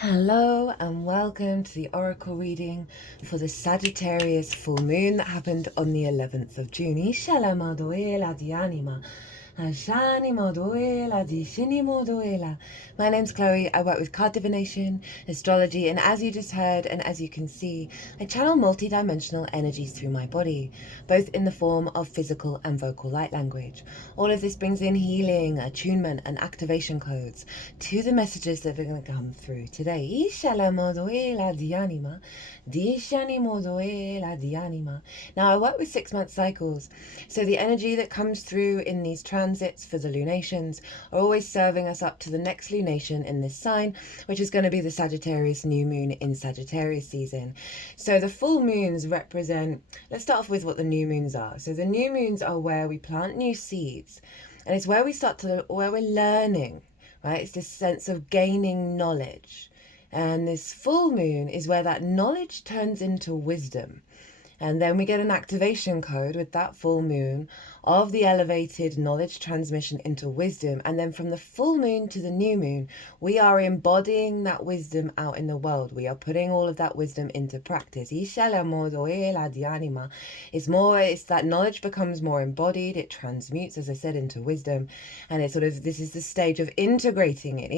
Hello and welcome to the Oracle reading for the Sagittarius full moon that happened on the 11th of June. My name's Chloe. I work with card divination, astrology, and as you just heard and as you can see, I channel multi-dimensional energies through my body, both in the form of physical and vocal light language. All of this brings in healing, attunement, and activation codes to the messages that are going to come through today. Now, I work with 6-month cycles, so the energy that comes through in these transits for the lunations are always serving us up to the next lunation in this sign, which is going to be the Sagittarius new moon in Sagittarius season. So the full moons represent, let's start off with what the new moons are. So the new moons are where we plant new seeds, and it's where where we're learning, right? It's this sense of gaining knowledge. And this full moon is where that knowledge turns into wisdom. And then we get an activation code with that full moon of the elevated knowledge transmission into wisdom. And then from the full moon to the new moon, we are embodying that wisdom out in the world. We are putting all of that wisdom into practice. It's that knowledge becomes more embodied. It transmutes, as I said, into wisdom. And it's this is the stage of integrating it.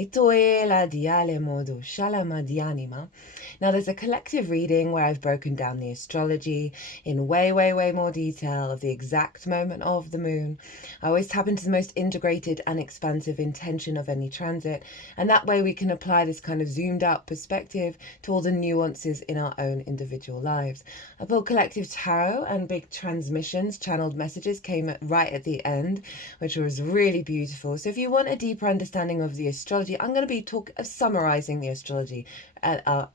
Now there's a collective reading where I've broken down the astrology in way more detail of the exact moment of the moon. I always tap into the most integrated and expansive intention of any transit, and that way we can apply this kind of zoomed out perspective to all the nuances in our own individual lives. I pulled collective tarot, and big transmissions, channeled messages came right at the end, which was really beautiful. So if you want a deeper understanding of the astrology, I'm going to be summarizing the astrology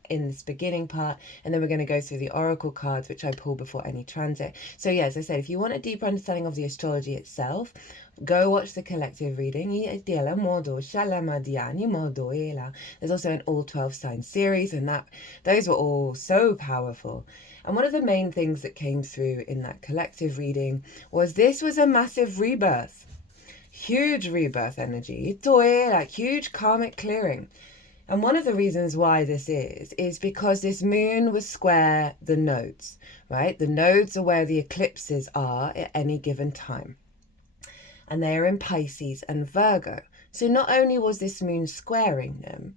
in this beginning part, and then we're going to go through the oracle cards, which I pull before any transit. So yeah, as I said, if you want a deeper understanding of the astrology itself, go watch the collective reading. There's also an all 12 sign series, and those were all so powerful. And one of the main things that came through in that collective reading was this was a massive rebirth, huge rebirth energy, like huge karmic clearing. And one of the reasons why this is because this moon was square the nodes, right? The nodes are where the eclipses are at any given time. And they are in Pisces and Virgo. So not only was this moon squaring them,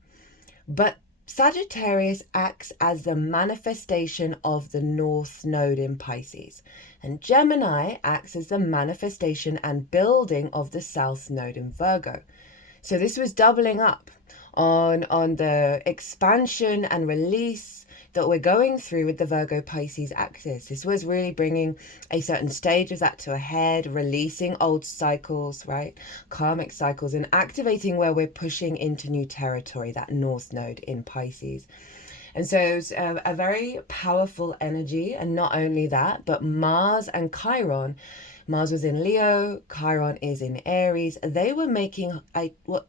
but Sagittarius acts as the manifestation of the North Node in Pisces. And Gemini acts as the manifestation and building of the South Node in Virgo. So this was doubling up on the expansion and release that we're going through with the Virgo Pisces axis. This was really bringing a certain stage of that to a head, releasing old cycles, right? Karmic cycles, and activating where we're pushing into new territory, that North Node in Pisces. And so it's a very powerful energy. And not only that, but Mars and Chiron. Mars was in Leo, Chiron is in Aries. They were making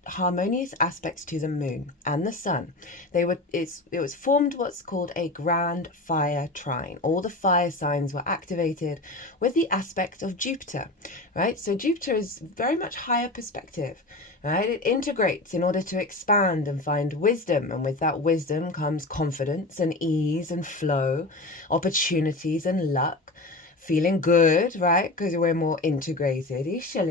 harmonious aspects to the moon and the sun. It was formed what's called a grand fire trine. All the fire signs were activated with the aspect of Jupiter, right? So Jupiter is very much higher perspective, right? It integrates in order to expand and find wisdom. And with that wisdom comes confidence and ease and flow, opportunities and luck. Feeling good, right? Because we're more integrated. So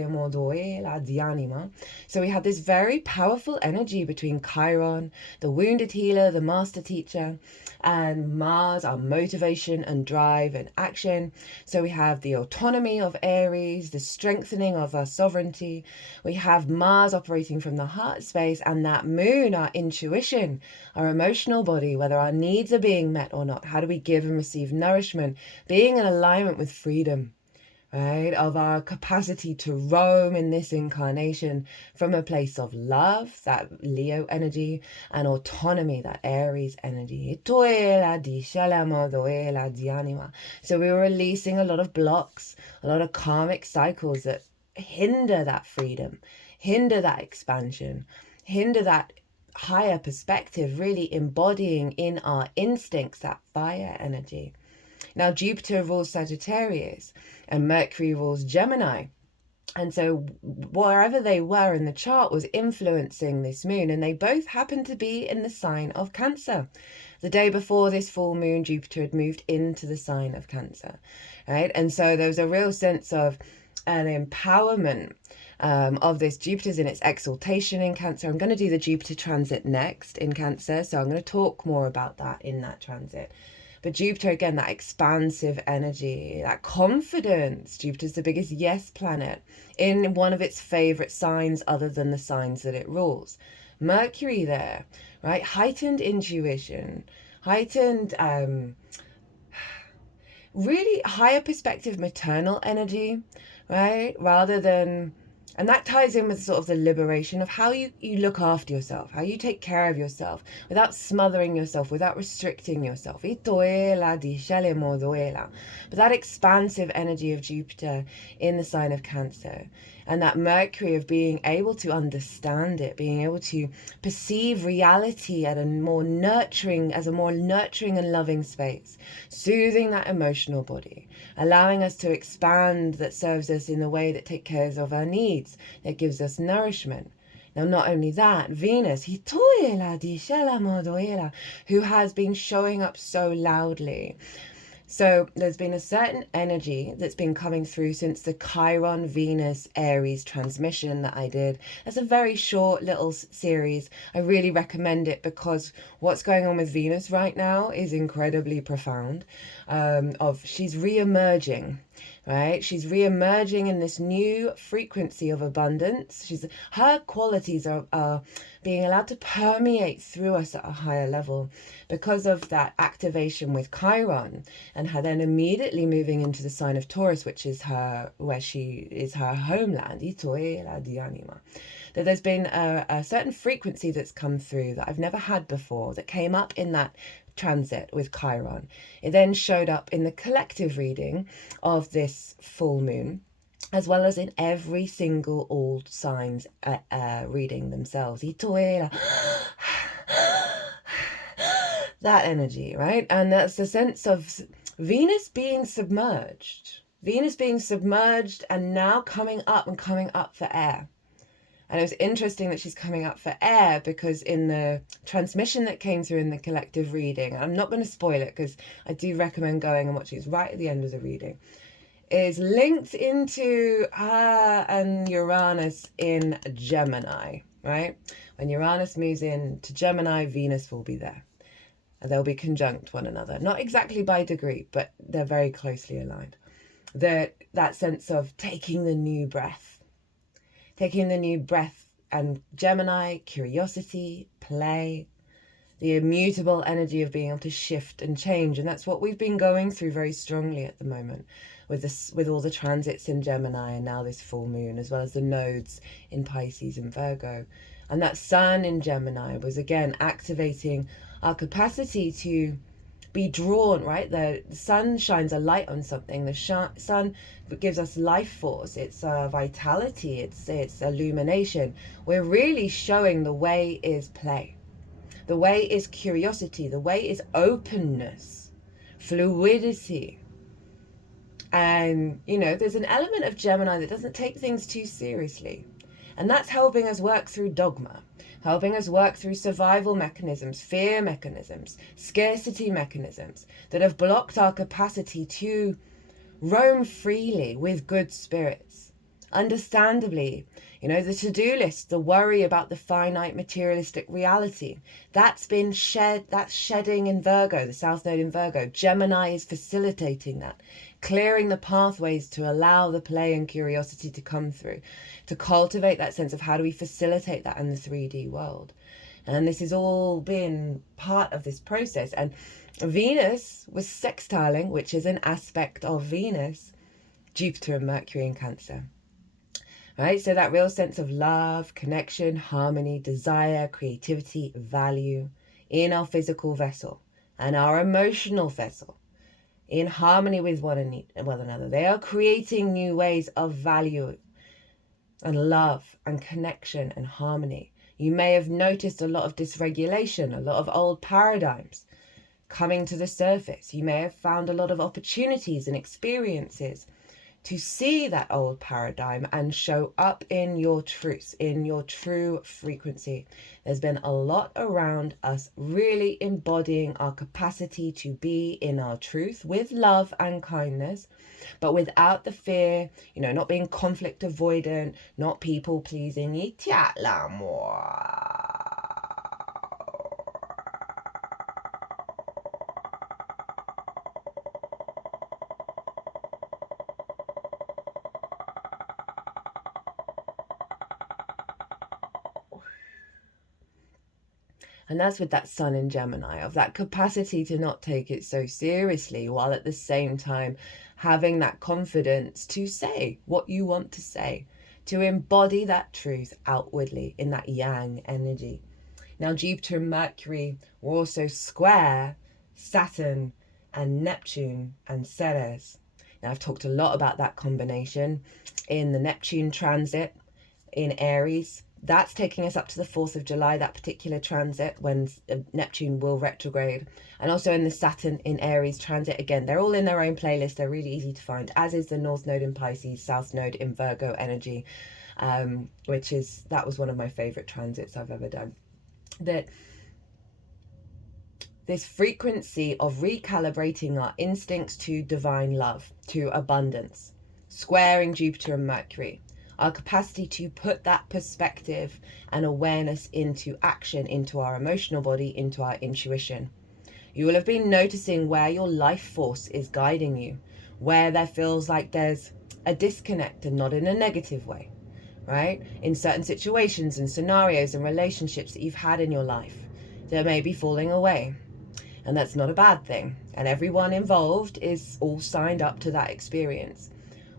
we have this very powerful energy between Chiron, the wounded healer, the master teacher, and Mars, our motivation and drive and action. So we have the autonomy of Aries, the strengthening of our sovereignty. We have Mars operating from the heart space, and that moon, our intuition, our emotional body, whether our needs are being met or not. How do we give and receive nourishment? Being in alignment with freedom, right? Of our capacity to roam in this incarnation from a place of love, that Leo energy, and autonomy, that Aries energy. So we were releasing a lot of blocks, a lot of karmic cycles that hinder that freedom, hinder that expansion, hinder that higher perspective, really embodying in our instincts that fire energy. Now, Jupiter rules Sagittarius and Mercury rules Gemini. And so wherever they were in the chart was influencing this moon, and they both happened to be in the sign of Cancer. The day before this full moon, Jupiter had moved into the sign of Cancer, right? And so there was a real sense of an empowerment of this. Jupiter's in its exaltation in Cancer. I'm going to do the Jupiter transit next in Cancer, so I'm going to talk more about that in that transit. But Jupiter, again, that expansive energy, that confidence. Jupiter's the biggest yes planet in one of its favorite signs other than the signs that it rules. Mercury there, right? Heightened intuition, heightened, really higher perspective maternal energy, right? Rather than, and that ties in with sort of the liberation of how you look after yourself, how you take care of yourself without smothering yourself, without restricting yourself. But that expansive energy of Jupiter in the sign of Cancer, and that Mercury of being able to understand it, being able to perceive reality at a more nurturing and loving space, soothing that emotional body, allowing us to expand, that serves us in the way that takes care of our needs, that gives us nourishment. Now, not only that, Venus, who has been showing up so loudly. So there's been a certain energy that's been coming through since the Chiron Venus Aries transmission that I did. It's a very short little series. I really recommend it because what's going on with Venus right now is incredibly profound. She's re-emerging, right? She's re-emerging in this new frequency of abundance. Her qualities are being allowed to permeate through us at a higher level because of that activation with Chiron, and her then immediately moving into the sign of Taurus, which is where she is her homeland. That there's been a certain frequency that's come through that I've never had before, that came up in that transit with Chiron. It then showed up in the collective reading of this full moon, as well as in every single all signs reading themselves. That energy, right? And that's the sense of Venus being submerged. Venus being submerged and now coming up for air. And it was interesting that she's coming up for air because in the transmission that came through in the collective reading, I'm not going to spoil it because I do recommend going and watching it. It's right at the end of the reading, is linked into her and Uranus in Gemini, right? When Uranus moves into Gemini, Venus will be there. And they'll be conjunct one another. Not exactly by degree, but they're very closely aligned. That sense of taking the new breath, and Gemini, curiosity, play, the immutable energy of being able to shift and change. And that's what we've been going through very strongly at the moment with all the transits in Gemini and now this full moon, as well as the nodes in Pisces and Virgo. And that sun in Gemini was again activating our capacity to be drawn, right? The sun shines a light on something. The sun gives us life force. It's vitality. It's illumination. We're really showing the way is play. The way is curiosity. The way is openness, fluidity. And, there's an element of Gemini that doesn't take things too seriously. And that's helping us work through dogma, helping us work through survival mechanisms, fear mechanisms, scarcity mechanisms that have blocked our capacity to roam freely with good spirits. Understandably, the to-do list, the worry about the finite materialistic reality, that's shedding in Virgo, the South Node in Virgo. Gemini is facilitating that, clearing the pathways to allow the play and curiosity to come through, to cultivate that sense of how do we facilitate that in the 3D world. And this has all been part of this process. And Venus was sextiling, which is an aspect of Venus, Jupiter and Mercury in Cancer. Right, so that real sense of love, connection, harmony, desire, creativity, value in our physical vessel and our emotional vessel, in harmony with one another. They are creating new ways of value and love and connection and harmony. You may have noticed a lot of dysregulation, a lot of old paradigms coming to the surface. You may have found a lot of opportunities and experiences to see that old paradigm and show up in your truth, in your true frequency. There's been a lot around us really embodying our capacity to be in our truth with love and kindness, but without the fear, not being conflict avoidant, not people pleasing. And that's with that sun in Gemini, of that capacity to not take it so seriously, while at the same time having that confidence to say what you want to say, to embody that truth outwardly in that yang energy. Now, Jupiter and Mercury were also square Saturn and Neptune and Ceres. Now, I've talked a lot about that combination in the Neptune transit in Aries. That's taking us up to the 4th of July, that particular transit, when Neptune will retrograde. And also in the Saturn in Aries transit, again, they're all in their own playlist. They're really easy to find, as is the North Node in Pisces, South Node in Virgo energy, that was one of my favorite transits I've ever done. That this frequency of recalibrating our instincts to divine love, to abundance, squaring Jupiter and Mercury, our capacity to put that perspective and awareness into action, into our emotional body, into our intuition. You will have been noticing where your life force is guiding you, where there feels like there's a disconnect, and not in a negative way, right? In certain situations and scenarios and relationships that you've had in your life, they may be falling away. And that's not a bad thing. And everyone involved is all signed up to that experience.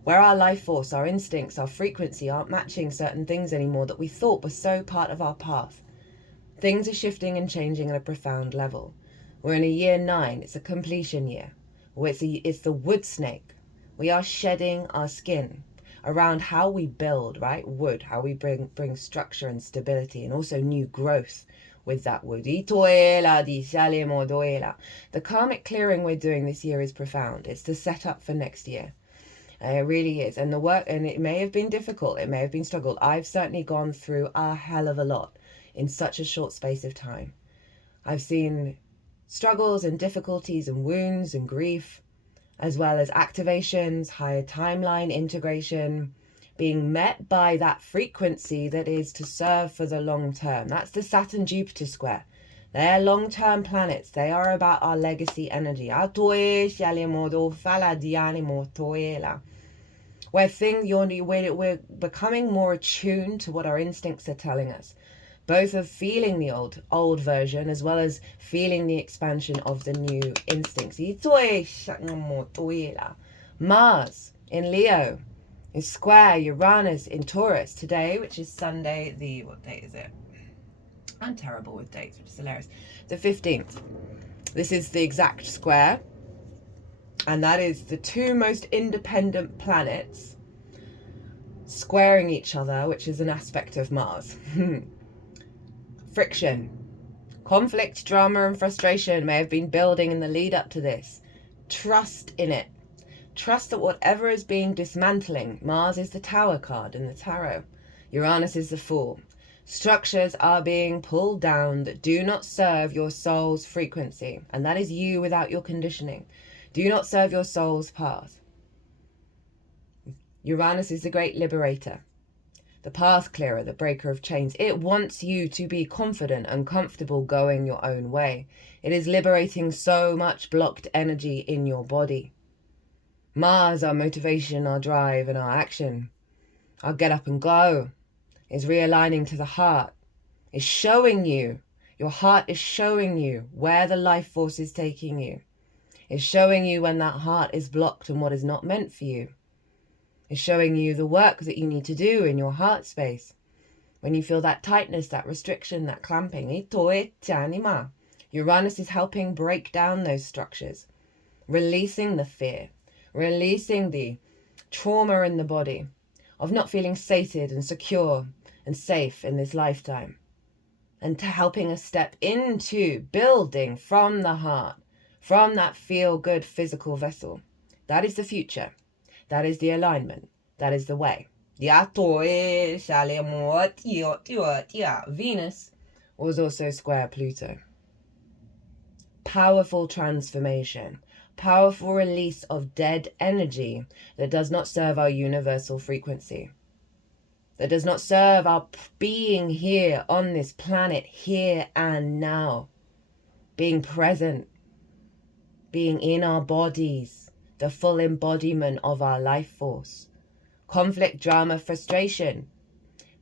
Where our life force, our instincts, our frequency aren't matching certain things anymore that we thought were so part of our path. Things are shifting and changing at a profound level. We're in a year 9. It's a completion year. It's the wood snake. We are shedding our skin around how we build, right? Wood, how we bring structure and stability, and also new growth with that wood. The karmic clearing we're doing this year is profound. It's the setup for next year. It really is. And the work, and it may have been difficult, it may have been struggled. I've certainly gone through a hell of a lot in such a short space of time. I've seen struggles and difficulties and wounds and grief, as well as activations, higher timeline integration, being met by that frequency that is to serve for the long term. That's the Saturn-Jupiter square. They're long-term planets. They are about our legacy energy. We're becoming more attuned to what our instincts are telling us, both of feeling the old version as well as feeling the expansion of the new instincts. Mars in Leo is square Uranus in Taurus today, which is Sunday. What date is it? I'm terrible with dates, which is hilarious. The 15th. This is the exact square. And that is the two most independent planets squaring each other, which is an aspect of Mars. Friction. Conflict, drama, and frustration may have been building in the lead up to this. Trust in it. Trust that whatever is being dismantling, Mars is the Tower card in the tarot. Uranus is the Fool. Structures are being pulled down that do not serve your soul's frequency, and that is you without your conditioning. Do not serve your soul's path. Uranus is the great liberator, the path clearer, the breaker of chains. It wants you to be confident and comfortable going your own way. It is liberating so much blocked energy in your body. Mars, our motivation, our drive, and our action, our get up and go, is realigning to the heart, is showing you, your heart is showing you where the life force is taking you, is showing you when that heart is blocked and what is not meant for you, is showing you the work that you need to do in your heart space. When you feel that tightness, that restriction, that clamping, Uranus is helping break down those structures, releasing the fear, releasing the trauma in the body of not feeling sated and secure and safe in this lifetime, and to helping us step into building from the heart, from that feel-good physical vessel. That is the future. That is the alignment. That is the way. Venus was also square Pluto. Powerful transformation. Powerful release of dead energy that does not serve our universal frequency. That does not serve our being here on this planet, here and now. Being present. Being in our bodies. The full embodiment of our life force. Conflict, drama, frustration.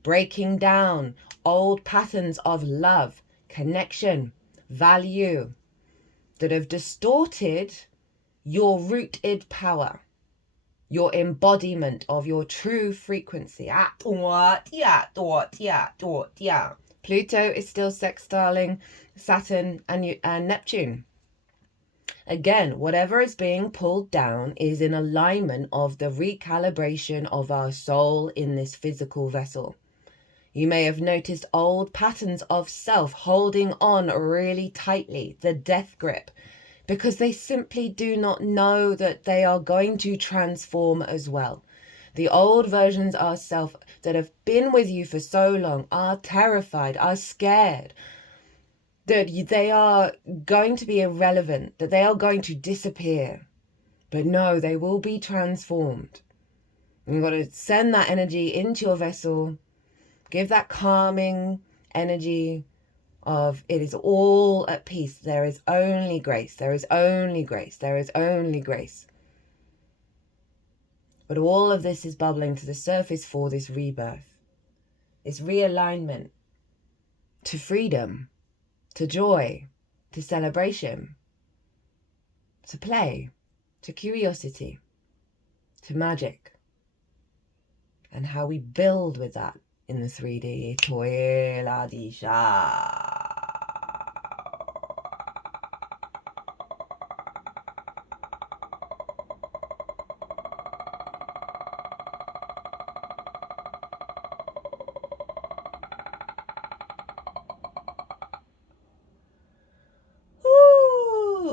Breaking down old patterns of love, connection, value that have distorted your rooted power. Your embodiment of your true frequency. Pluto is still sextiling Saturn and Neptune. Again, whatever is being pulled down is in alignment of the recalibration of our soul in this physical vessel. You may have noticed old patterns of self holding on really tightly, the death grip, because they simply do not know that they are going to transform as well. The old versions of self that have been with you for so long are terrified, are scared, that they are going to be irrelevant, that they are going to disappear. But no, they will be transformed. You've got to send that energy into your vessel, give that calming energy of it is all at peace. There is only grace. There is only grace. There is only grace. But all of this is bubbling to the surface for this rebirth. It's realignment to freedom, to joy, to celebration, to play, to curiosity, to magic. And how we build with that in the 3D.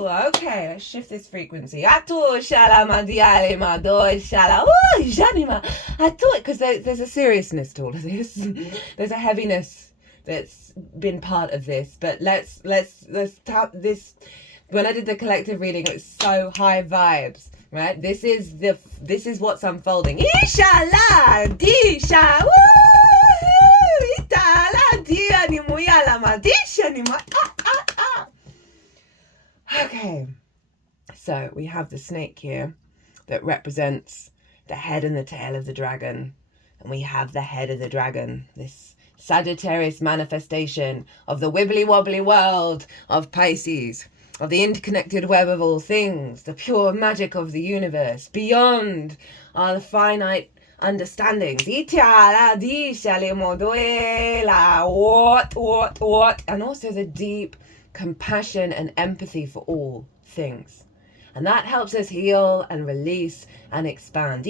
Okay, let's shift this frequency. Because there's a seriousness to all of this. There's a heaviness that's been part of this. But let's tap this. When I did the collective reading, it was so high vibes, right? This is what's unfolding. Inshallah, disha, Okay, so we have the snake here that represents the head and the tail of the dragon. And we have the head of the dragon, this Sagittarius manifestation of the wibbly wobbly world of Pisces, of the interconnected web of all things, the pure magic of the universe, beyond our finite understandings. And also the deep compassion and empathy for all things. And that helps us heal and release and expand.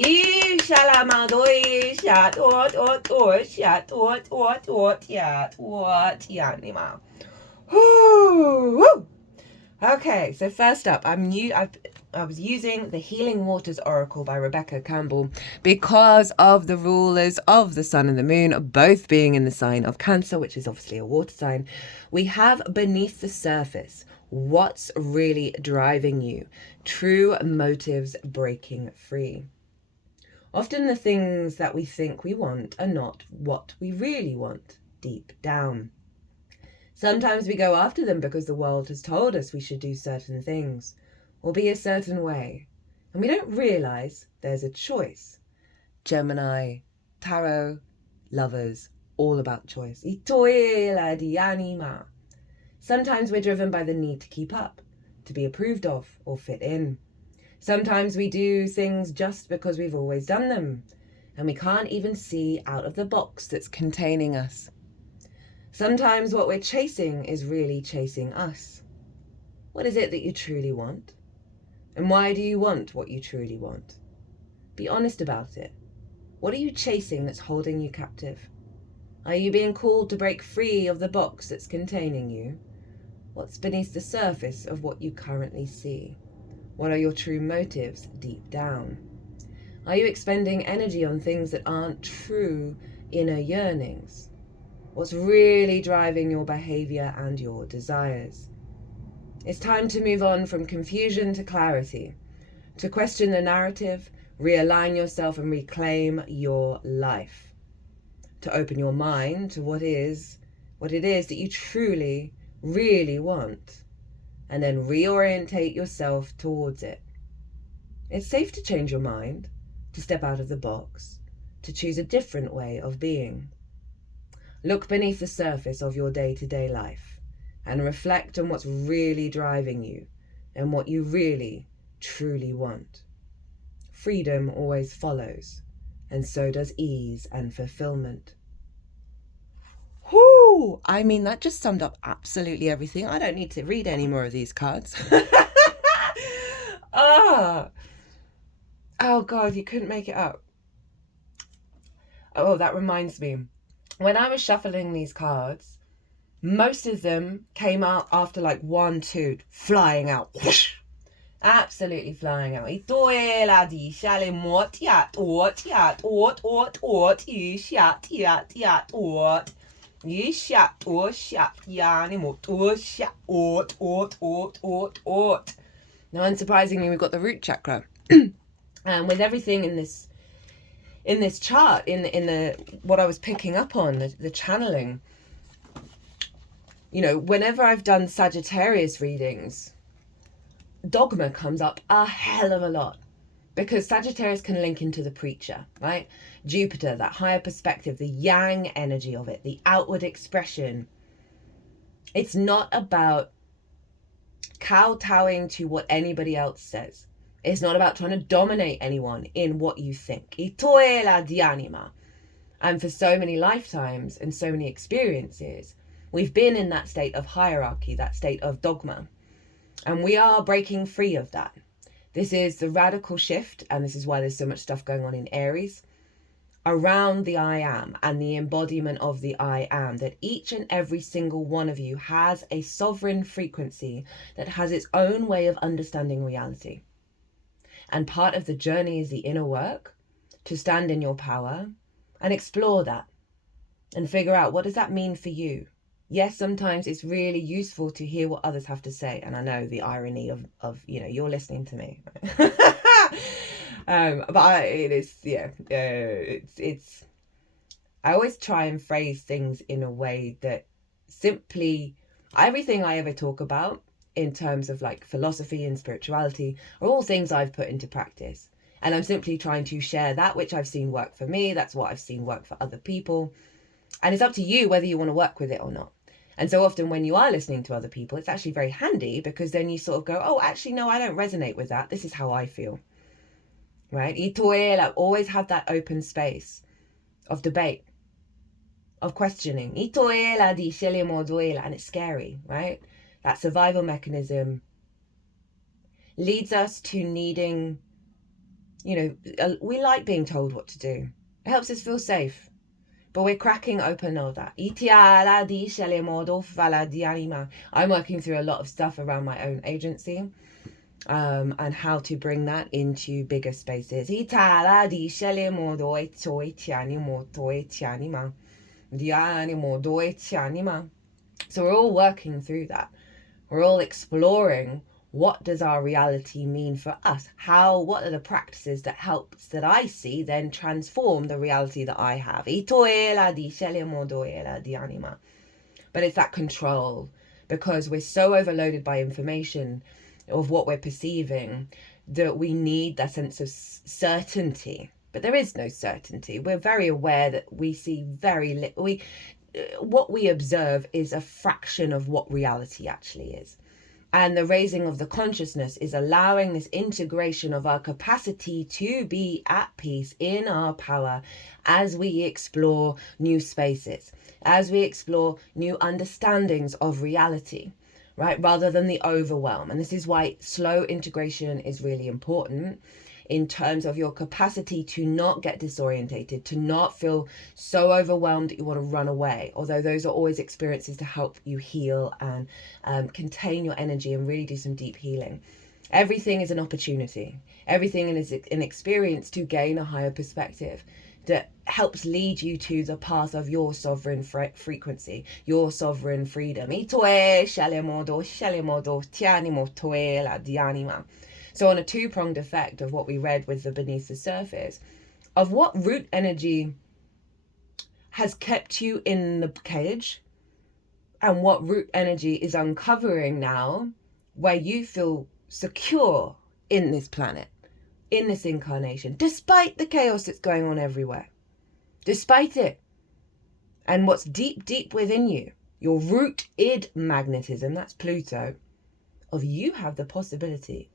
Okay, so first up, I was using the Healing Waters Oracle by Rebecca Campbell because of the rulers of the sun and the moon, both being in the sign of Cancer, which is obviously a water sign. We have beneath the surface, what's really driving you? True motives breaking free. Often the things that we think we want are not what we really want deep down. Sometimes we go after them because the world has told us we should do certain things or be a certain way, and we don't realize there's a choice. Gemini, tarot, lovers, all about choice. Sometimes we're driven by the need to keep up, to be approved of or fit in. Sometimes we do things just because we've always done them, and we can't even see out of the box that's containing us. Sometimes what we're chasing is really chasing us. What is it that you truly want? And why do you want what you truly want? Be honest about it. What are you chasing that's holding you captive? Are you being called to break free of the box that's containing you? What's beneath the surface of what you currently see? What are your true motives deep down? Are you expending energy on things that aren't true inner yearnings? What's really driving your behavior and your desires? It's time to move on from confusion to clarity, to question the narrative, realign yourself and reclaim your life, to open your mind to what it is that you truly, really want, and then reorientate yourself towards it. It's safe to change your mind, to step out of the box, to choose a different way of being. Look beneath the surface of your day-to-day life and reflect on what's really driving you and what you really, truly want. Freedom always follows, and so does ease and fulfillment. Whoo! I mean, that just summed up absolutely everything. I don't need to read any more of these cards. Oh God, you couldn't make it up. Oh, that reminds me. When I was shuffling these cards, most of them came out after like 1, 2, flying out. Whoosh! Absolutely flying out. Now, unsurprisingly, we've got the root chakra. And with everything in this chart, in the what I was picking up on, the channeling, you know, whenever I've done Sagittarius readings, dogma comes up a hell of a lot, because Sagittarius can link into the preacher, right? Jupiter, that higher perspective, the yang energy of it, the outward expression. It's not about kowtowing to what anybody else says. It's not about trying to dominate anyone in what you think. And for so many lifetimes and so many experiences, we've been in that state of hierarchy, that state of dogma. And we are breaking free of that. This is the radical shift, and this is why there's so much stuff going on in Aries, around the I am and the embodiment of the I am, that each and every single one of you has a sovereign frequency that has its own way of understanding reality. And part of the journey is the inner work, to stand in your power and explore that and figure out, what does that mean for you? Yes, sometimes it's really useful to hear what others have to say. And I know the irony of you know, you're listening to me. But it's I always try and phrase things in a way that simply, everything I ever talk about in terms of like philosophy and spirituality are all things I've put into practice. And I'm simply trying to share that which I've seen work for me. That's what I've seen work for other people. And it's up to you whether you want to work with it or not. And so often when you are listening to other people, it's actually very handy, because then you sort of go, oh, actually, no, I don't resonate with that. This is how I feel. Right? Always have that open space of debate, of questioning. And it's scary, right? That survival mechanism leads us to needing, you know, we like being told what to do. It helps us feel safe. But we're cracking open all that. I'm working through a lot of stuff around my own agency, and how to bring that into bigger spaces. So we're all working through that. We're all exploring, what does our reality mean for us? What are the practices that I see then transform the reality that I have? But it's that control, because we're so overloaded by information of what we're perceiving that we need that sense of certainty. But there is no certainty. We're very aware that we see very little. What we observe is a fraction of what reality actually is. And the raising of the consciousness is allowing this integration of our capacity to be at peace in our power as we explore new spaces, as we explore new understandings of reality, right? Rather than the overwhelm. And this is why slow integration is really important, in terms of your capacity to not get disorientated, to not feel so overwhelmed that you want to run away. Although those are always experiences to help you heal and contain your energy and really do some deep healing. Everything is an opportunity. Everything is an experience to gain a higher perspective that helps lead you to the path of your sovereign frequency, your sovereign freedom. So on a two-pronged effect of what we read with the beneath the surface, of what root energy has kept you in the cage and what root energy is uncovering now where you feel secure in this planet, in this incarnation, despite the chaos that's going on everywhere, despite it. And what's deep, deep within you, your root id magnetism, that's Pluto, of you have the possibility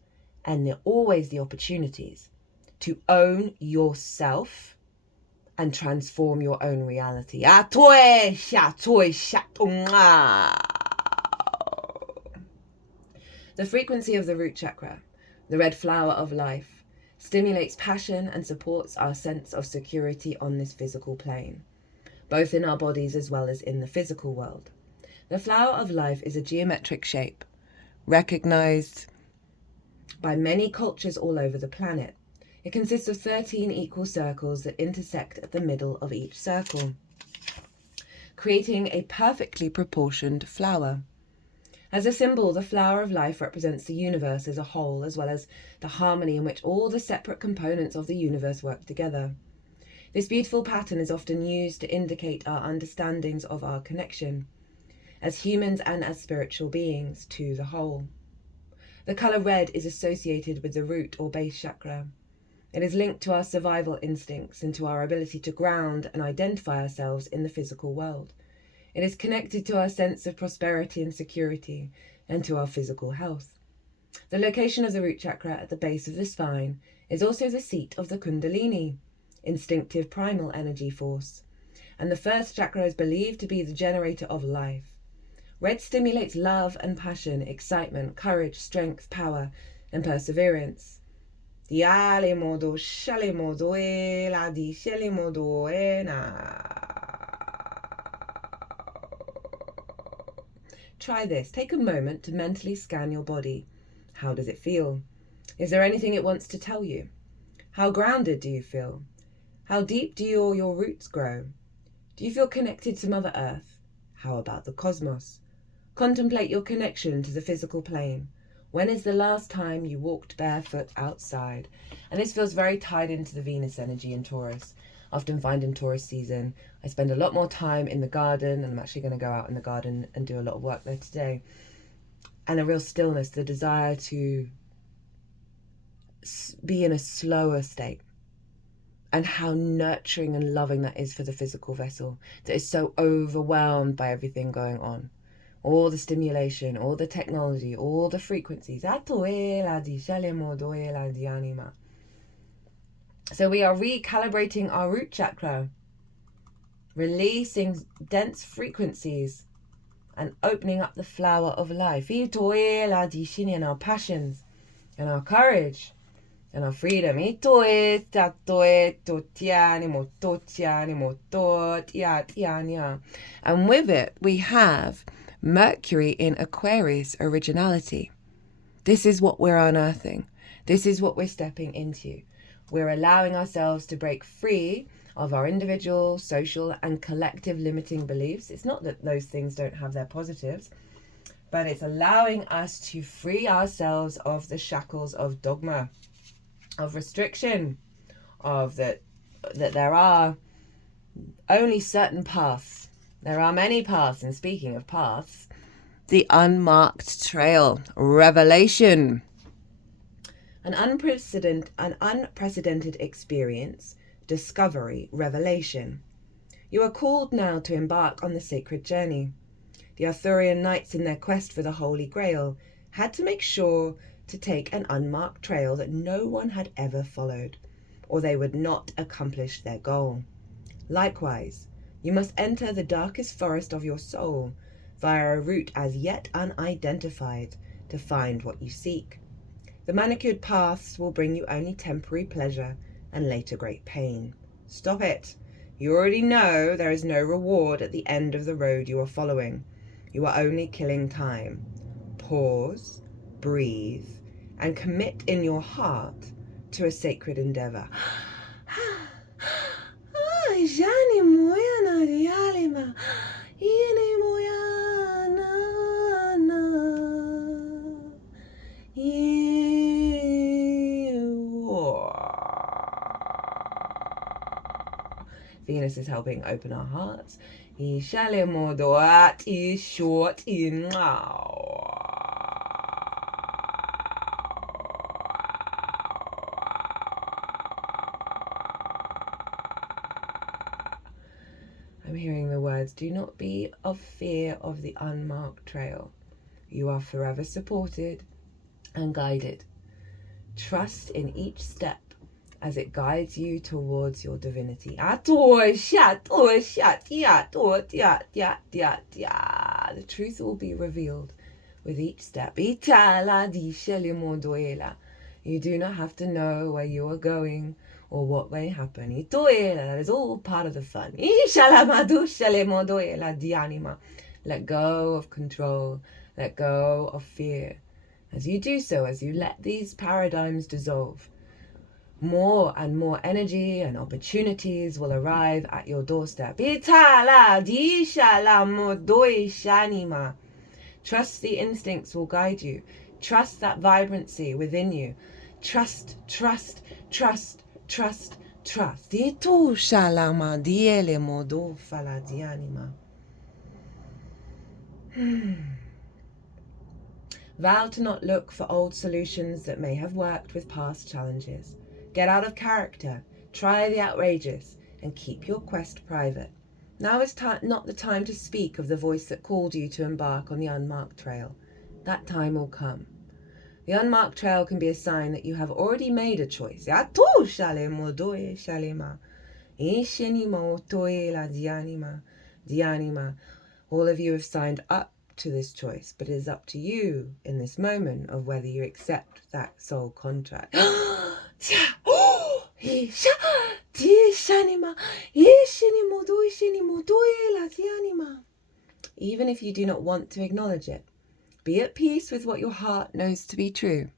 and always the opportunities to own yourself and transform your own reality. The frequency of the root chakra, the red flower of life, stimulates passion and supports our sense of security on this physical plane, both in our bodies as well as in the physical world. The flower of life is a geometric shape, recognized by many cultures all over the planet. It consists of 13 equal circles that intersect at the middle of each circle, creating a perfectly proportioned flower. As a symbol, the flower of life represents the universe as a whole, as well as the harmony in which all the separate components of the universe work together. This beautiful pattern is often used to indicate our understandings of our connection, as humans and as spiritual beings, to the whole. The colour red is associated with the root or base chakra. It is linked to our survival instincts and to our ability to ground and identify ourselves in the physical world. It is connected to our sense of prosperity and security and to our physical health. The location of the root chakra at the base of the spine is also the seat of the Kundalini, instinctive primal energy force, and the first chakra is believed to be the generator of life. Red stimulates love and passion, excitement, courage, strength, power, and perseverance. Try this. Take a moment to mentally scan your body. How does it feel? Is there anything it wants to tell you? How grounded do you feel? How deep do your roots grow? Do you feel connected to Mother Earth? How about the cosmos? Contemplate your connection to the physical plane. When is the last time you walked barefoot outside? And this feels very tied into the Venus energy in Taurus. I often find in Taurus season, I spend a lot more time in the garden, and I'm actually going to go out in the garden and do a lot of work there today. And a real stillness, the desire to be in a slower state. And how nurturing and loving that is for the physical vessel that is so overwhelmed by everything going on. All the stimulation, all the technology, all the frequencies. So we are recalibrating our root chakra, releasing dense frequencies and opening up the flower of life. And our passions and our courage and our freedom. And with it, we have Mercury in Aquarius originality. This is what we're unearthing. This is what we're stepping into. We're allowing ourselves to break free of our individual, social, and collective limiting beliefs. It's not that those things don't have their positives, but it's allowing us to free ourselves of the shackles of dogma, of restriction, of that there are only certain paths. There are many paths, and speaking of paths, the unmarked trail, revelation. An unprecedented experience, discovery, revelation. You are called now to embark on the sacred journey. The Arthurian knights in their quest for the Holy Grail had to make sure to take an unmarked trail that no one had ever followed, or they would not accomplish their goal. Likewise, you must enter the darkest forest of your soul via a route as yet unidentified to find what you seek. The manicured paths will bring you only temporary pleasure and later great pain. Stop it. You already know there is no reward at the end of the road you are following. You are only killing time. Pause, breathe, and commit in your heart to a sacred endeavor. Venus is helping open our hearts. I'm hearing the words, do not be of fear of the unmarked trail. You are forever supported and guided. Trust in each step as it guides you towards your divinity. The truth will be revealed with each step. You do not have to know where you are going or what may happen. That is all part of the fun. Let go of control. Let go of fear. As you do so, as you let these paradigms dissolve, more and more energy and opportunities will arrive at your doorstep. Trust the instincts will guide you. Trust that vibrancy within you. Trust, trust, trust, trust, trust. Vow to not look for old solutions that may have worked with past challenges. Get out of character, try the outrageous, and keep your quest private. Now is not the time to speak of the voice that called you to embark on the unmarked trail. That time will come. The unmarked trail can be a sign that you have already made a choice. All of you have signed up to this choice, but it is up to you in this moment of whether you accept that soul contract. Even if you do not want to acknowledge it, be at peace with what your heart knows to be true.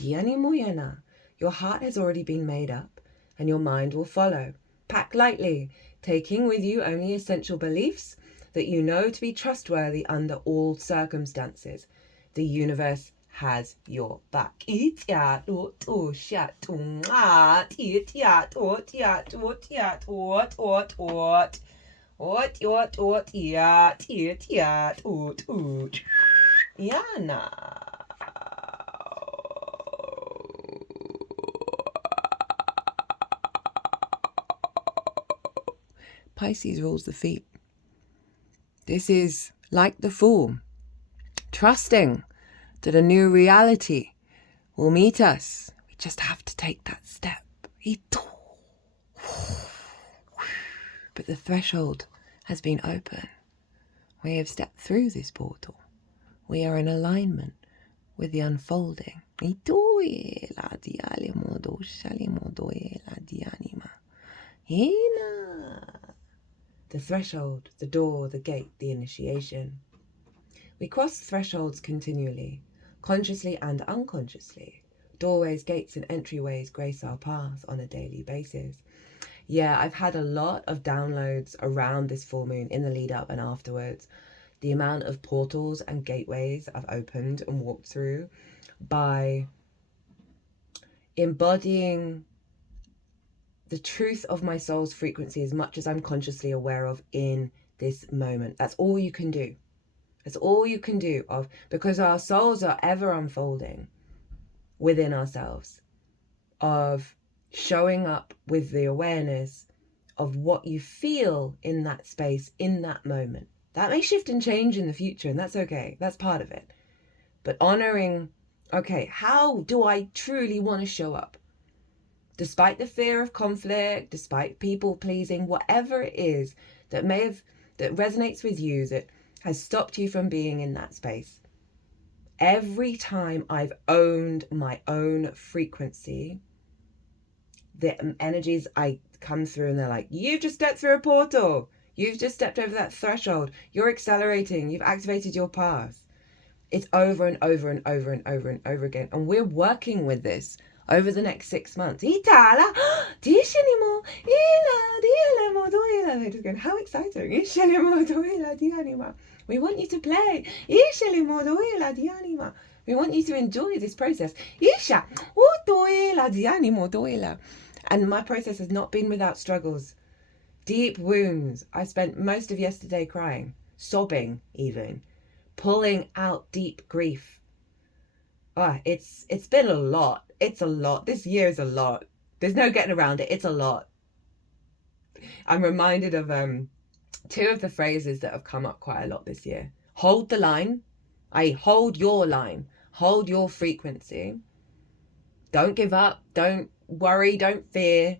Your heart has already been made up, and your mind will follow. Pack lightly, taking with you only essential beliefs that you know to be trustworthy under all circumstances. The universe has your back. Pisces rules the feet. This is like the Fool, trusting that a new reality will meet us. We just have to take that step. But the threshold has been open. We have stepped through this portal. We are in alignment with the unfolding. The threshold, the door, the gate, the initiation. We cross thresholds continually, consciously and unconsciously. Doorways, gates, and entryways grace our path on a daily basis. Yeah, I've had a lot of downloads around this full moon in the lead up and afterwards. The amount of portals and gateways I've opened and walked through by embodying the truth of my soul's frequency as much as I'm consciously aware of in this moment. That's all you can do. That's all you can do, because our souls are ever unfolding within ourselves, of showing up with the awareness of what you feel in that space, in that moment. That may shift and change in the future, and that's okay. That's part of it. But honoring, okay, how do I truly want to show up? Despite the fear of conflict, despite people pleasing, whatever it is that resonates with you, that has stopped you from being in that space. Every time I've owned my own frequency, the energies I come through and they're like, you've just stepped through a portal. You've just stepped over that threshold. You're accelerating. You've activated your path. It's over and over and over and over and over again. And we're working with this over the next 6 months. Itala, dishenimo, ila, dialemo, doila. They're just going, how exciting. Ishelemo, doila, dianima. We want you to play. Ishelemo, doila, dianima. We want you to enjoy this process. Isha, doila, dianimo, doila. And my process has not been without struggles. Deep wounds. I spent most of yesterday crying, sobbing even, pulling out deep grief. It's been a lot. It's a lot. This year is a lot. There's no getting around it. It's a lot. I'm reminded of two of the phrases that have come up quite a lot this year. Hold the line. Hold your line. Hold your frequency. Don't give up. Don't worry. Don't fear.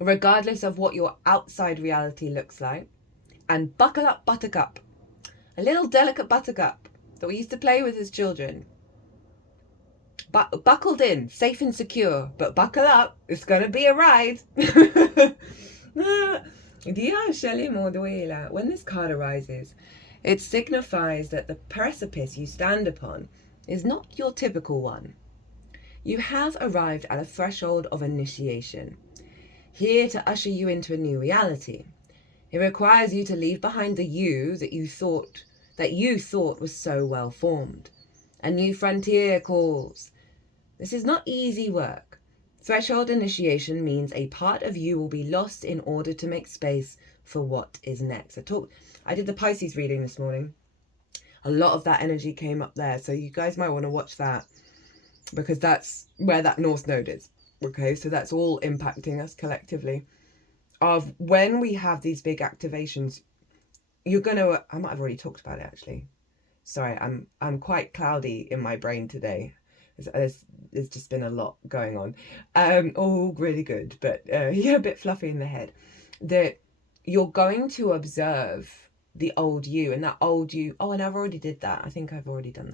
Regardless of what your outside reality looks like. And buckle up, buttercup. A little delicate buttercup that we used to play with as children. Buckled in, safe and secure, but buckle up, it's gonna be a ride. When this card arises, it signifies that the precipice you stand upon is not your typical one. You have arrived at a threshold of initiation, here to usher you into a new reality. It requires you to leave behind the you that you thought was so well formed. A new frontier calls. This is not easy work. Threshold initiation means a part of you will be lost in order to make space for what is next. I did the Pisces reading this morning. A lot of that energy came up there, so you guys might want to watch that because that's where that North Node is. Okay, so that's all impacting us collectively. Of when we have these big activations, you're gonna. I might have already talked about it actually. Sorry, I'm quite cloudy in my brain today. There's just been a lot going on. All really good, but a bit fluffy in the head. That you're going to observe the old you, and that old you. Oh, and I've already did that. I think I've already done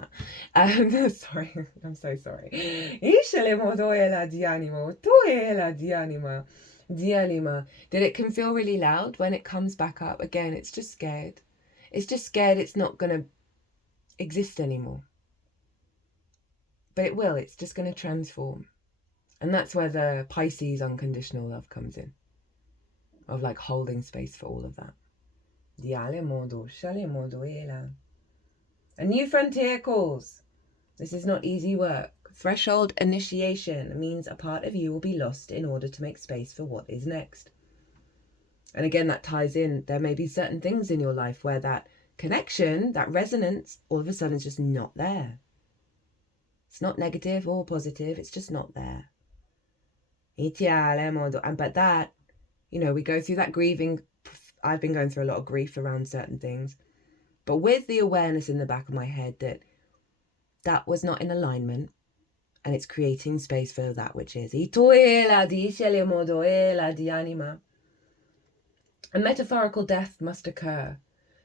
that. Sorry, I'm so sorry. That it can feel really loud when it comes back up. Again, it's just scared. It's just scared it's not going to exist anymore. But it will. It's just going to transform. And that's where the Pisces unconditional love comes in. Of like holding space for all of that. A new frontier calls. This is not easy work. Threshold initiation means a part of you will be lost in order to make space for what is next. And again, that ties in. There may be certain things in your life where that connection, that resonance, all of a sudden is just not there. It's not negative or positive. It's just not there. But that, we go through that grieving. I've been going through a lot of grief around certain things. But with the awareness in the back of my head that was not in alignment, and it's creating space for that which is. A metaphorical death must occur.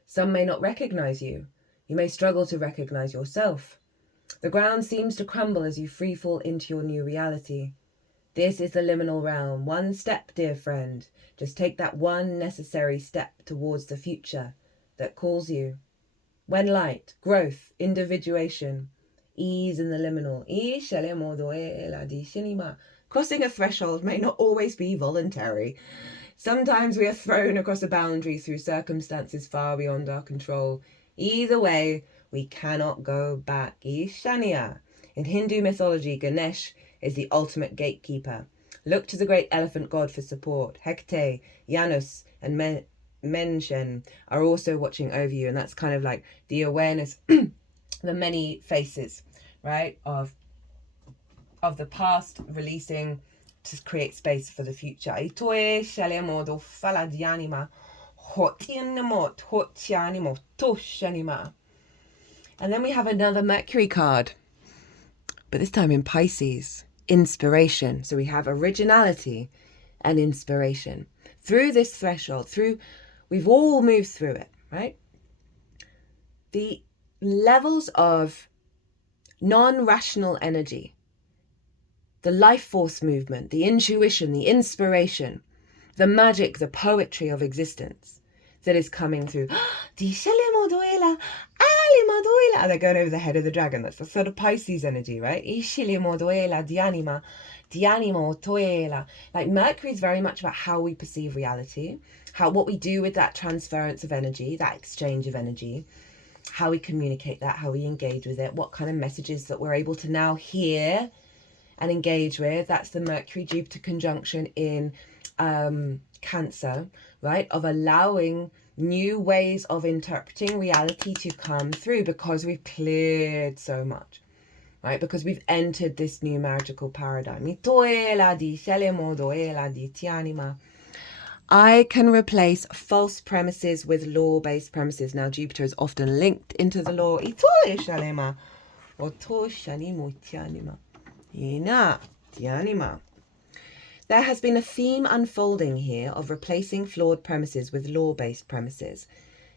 Some may not recognize you. You may struggle to recognize yourself. The ground seems to crumble as you free fall into your new reality. This is the liminal realm. One step, dear friend. Just take that one necessary step towards the future that calls you. When light, growth, individuation, ease in the liminal. Crossing a threshold may not always be voluntary. Sometimes we are thrown across a boundary through circumstances far beyond our control. Either way, we cannot go back. Ishaniya. In Hindu mythology, Ganesh is the ultimate gatekeeper. Look to the great elephant god for support. Hecate, Janus, and Menshen are also watching over you, and that's kind of like the awareness, the many faces, right, of the past releasing to create space for the future. And then we have another Mercury card, but this time in Pisces. Inspiration. So we have originality and inspiration. Through this threshold, we've all moved through it, right? The levels of non-rational energy, the life force movement, the intuition, the inspiration, the magic, the poetry of existence that is coming through. They're going over the head of the dragon. That's the sort of Pisces energy, right? Like Mercury is very much about how we perceive reality, what we do with that transference of energy, that exchange of energy, how we communicate that, how we engage with it, what kind of messages that we're able to now hear and engage with. That's the Mercury-Jupiter conjunction in Cancer, right? Of allowing new ways of interpreting reality to come through because we've cleared so much, right? Because we've entered this new magical paradigm. I can replace false premises with law-based premises. Now, Jupiter is often linked into the law. There has been a theme unfolding here of replacing flawed premises with law-based premises,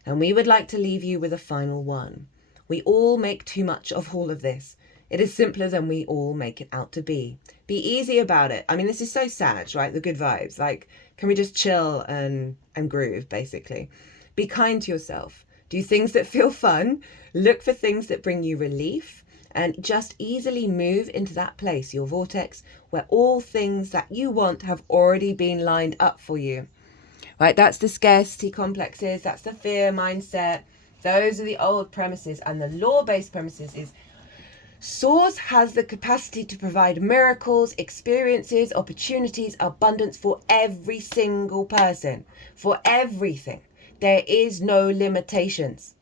and we would like to leave you with a final one. We all make too much of all of this. It is simpler than we all make it out to be. Be easy about it. I mean, this is so Sag, right? The good vibes. Like, can we just chill and groove, basically? Be kind to yourself. Do things that feel fun. Look for things that bring you relief. And just easily move into that place, your vortex, where all things that you want have already been lined up for you. Right? That's the scarcity complexes. That's the fear mindset. Those are the old premises. And the law-based premises is Source has the capacity to provide miracles, experiences, opportunities, abundance for every single person, for everything. There is no limitations.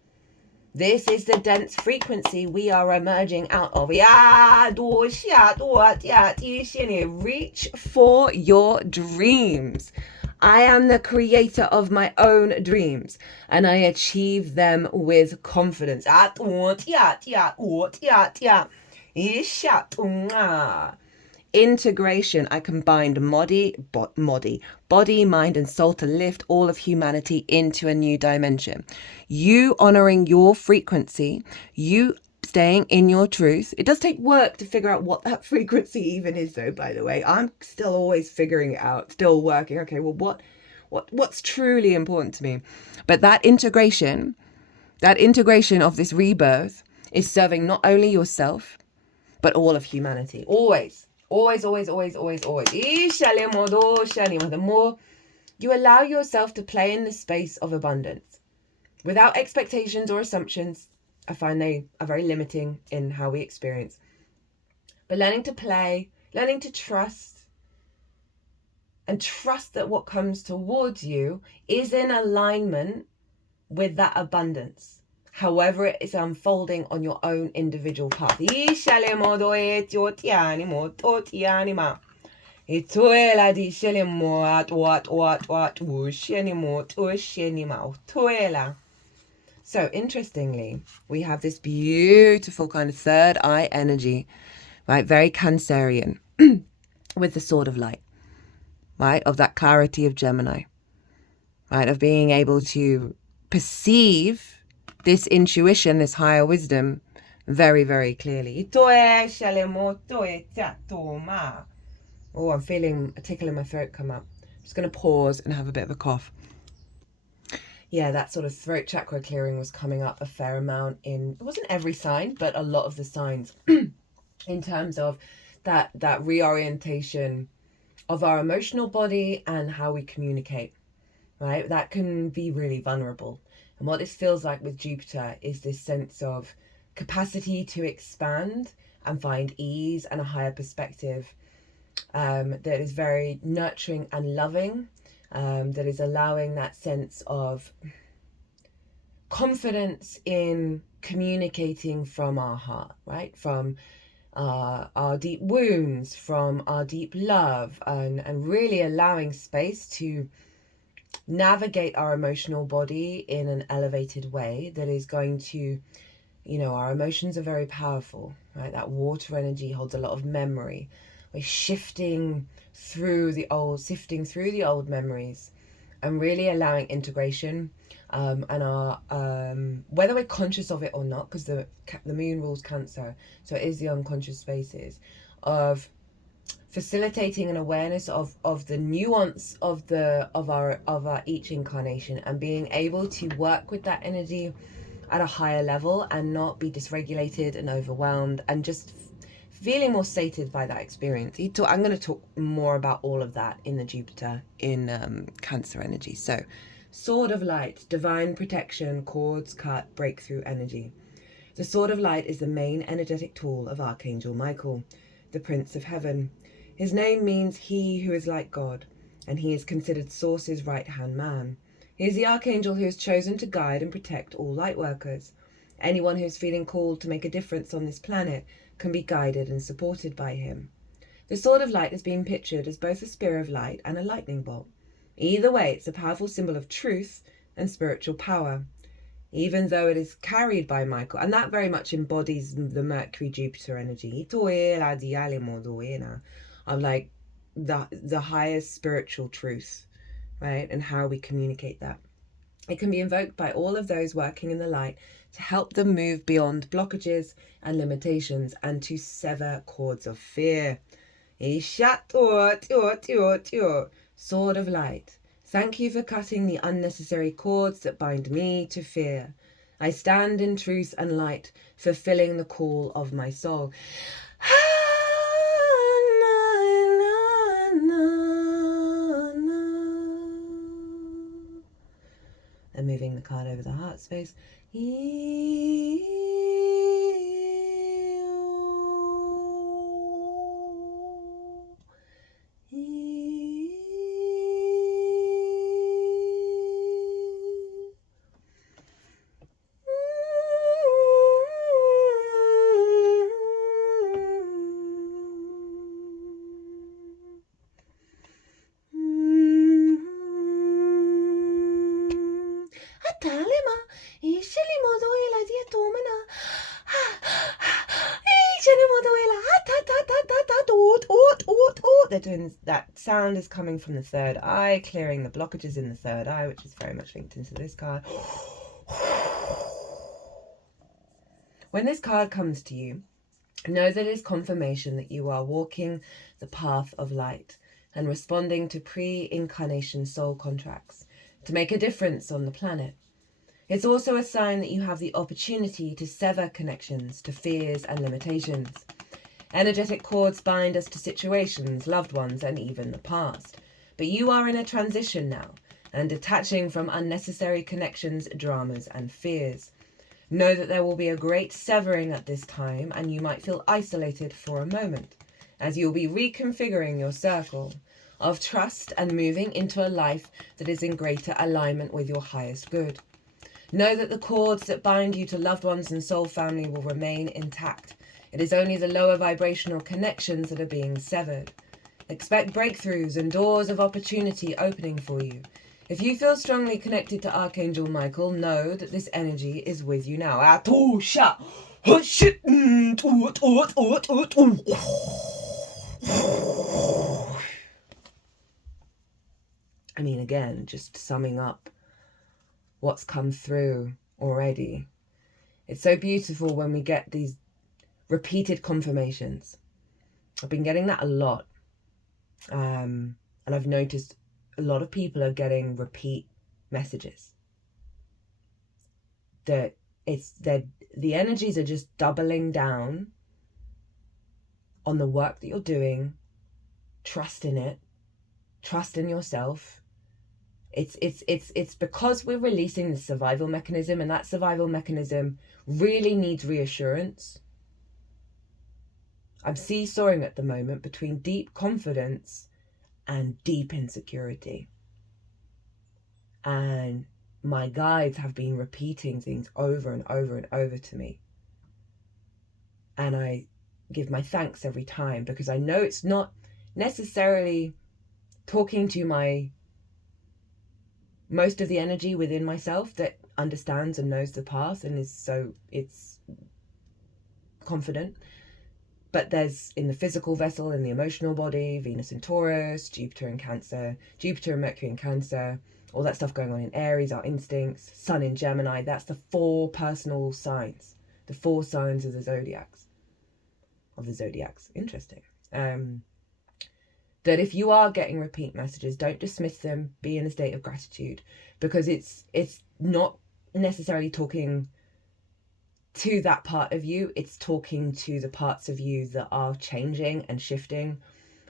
This is the dense frequency we are emerging out of. Reach for your dreams. I am the creator of my own dreams, and I achieve them with confidence. Integration. I combined body, mind, and soul to lift all of humanity into a new dimension. You honoring your frequency, you staying in your truth. It does take work to figure out what that frequency even is, though, by the way. I'm still always figuring it out, still working. Okay, well, what's truly important to me? But that integration of this rebirth is serving not only yourself, but all of humanity. Always. The more you allow yourself to play in the space of abundance without expectations or assumptions, I find they are very limiting in how we experience. But learning to play, learning to trust, and trust that what comes towards you is in alignment with that abundance, however it is unfolding on your own individual path. So interestingly, we have this beautiful kind of third eye energy, right? Very Cancerian with the sword of light, right? Of that clarity of Gemini, right? Of being able to perceive this intuition, this higher wisdom very, very clearly. Oh, I'm feeling a tickle in my throat come up. I'm just going to pause and have a bit of a cough. Yeah, that sort of throat chakra clearing was coming up a fair amount it wasn't every sign, but a lot of the signs in terms of that reorientation of our emotional body and how we communicate, right? That can be really vulnerable. And what this feels like with Jupiter is this sense of capacity to expand and find ease and a higher perspective that is very nurturing and loving. That is allowing that sense of confidence in communicating from our heart, right? From our deep wounds, from our deep love, and really allowing space to navigate our emotional body in an elevated way that is going to, our emotions are very powerful, right? That water energy holds a lot of memory. We're sifting through the old memories and really allowing integration and our whether we're conscious of it or not, because the moon rules Cancer, so it is the unconscious spaces of facilitating an awareness of the nuance of our each incarnation, and being able to work with that energy at a higher level and not be dysregulated and overwhelmed and just feeling more sated by that experience. I'm going to talk more about all of that in the Jupiter in Cancer energy. So, Sword of Light, divine protection, cords cut, breakthrough energy. The Sword of Light is the main energetic tool of Archangel Michael, the Prince of Heaven. His name means he who is like God, and he is considered Source's right-hand man. He is the Archangel who is chosen to guide and protect all light workers. Anyone who is feeling called to make a difference on this planet can be guided and supported by him. The Sword of Light has been pictured as both a spear of light and a lightning bolt. Either way, it's a powerful symbol of truth and spiritual power, even though it is carried by Michael, and that very much embodies the Mercury-Jupiter energy of like the highest spiritual truth, right, and how we communicate that. It can be invoked by all of those working in the light to help them move beyond blockages and limitations and to sever cords of fear. Sword of Light, thank you for cutting the unnecessary cords that bind me to fear. I stand in truth and light, fulfilling the call of my soul. And moving the card over the heart space. They're doing that sound is coming from the third eye, clearing the blockages in the third eye, which is very much linked into this card. When this card comes to you, know that it is confirmation that you are walking the path of light and responding to pre-incarnation soul contracts to make a difference on the planet. It's also a sign that you have the opportunity to sever connections to fears and limitations. Energetic cords bind us to situations, loved ones, and even the past. But you are in a transition now and detaching from unnecessary connections, dramas, and fears. Know that there will be a great severing at this time, and you might feel isolated for a moment, as you'll be reconfiguring your circle of trust and moving into a life that is in greater alignment with your highest good. Know that the cords that bind you to loved ones and soul family will remain intact. It is only the lower vibrational connections that are being severed. Expect breakthroughs and doors of opportunity opening for you. If you feel strongly connected to Archangel Michael, know that this energy is with you now. I mean, again, just summing up what's come through already. It's so beautiful when we get these repeated confirmations. I've been getting that a lot. And I've noticed a lot of people are getting repeat messages. That the energies are just doubling down on the work that you're doing. Trust in it. Trust in yourself. It's because we're releasing the survival mechanism, and that survival mechanism really needs reassurance. I'm seesawing at the moment between deep confidence and deep insecurity. And my guides have been repeating things over and over and over to me. And I give my thanks every time, because I know it's not necessarily talking to most of the energy within myself that understands and knows the path and it's confident. But there's in the physical vessel, in the emotional body, Venus in Taurus, Jupiter in Cancer, Jupiter and Mercury in Cancer, all that stuff going on in Aries, our instincts, Sun in Gemini. That's the 4 personal signs, the 4 signs of the zodiacs. Interesting. That if you are getting repeat messages, don't dismiss them. Be in a state of gratitude, because it's not necessarily talking to that part of you. It's talking to the parts of you that are changing and shifting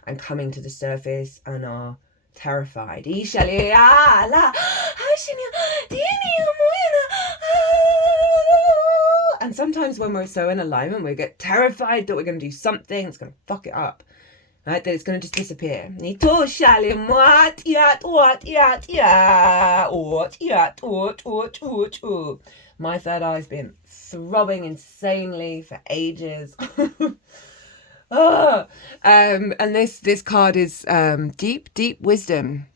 and coming to the surface and are terrified. And sometimes when we're so in alignment, we get terrified that we're going to do something that's going to fuck it up. Right? That it's going to just disappear. My third eye's been throbbing insanely for ages. And this card is deep wisdom.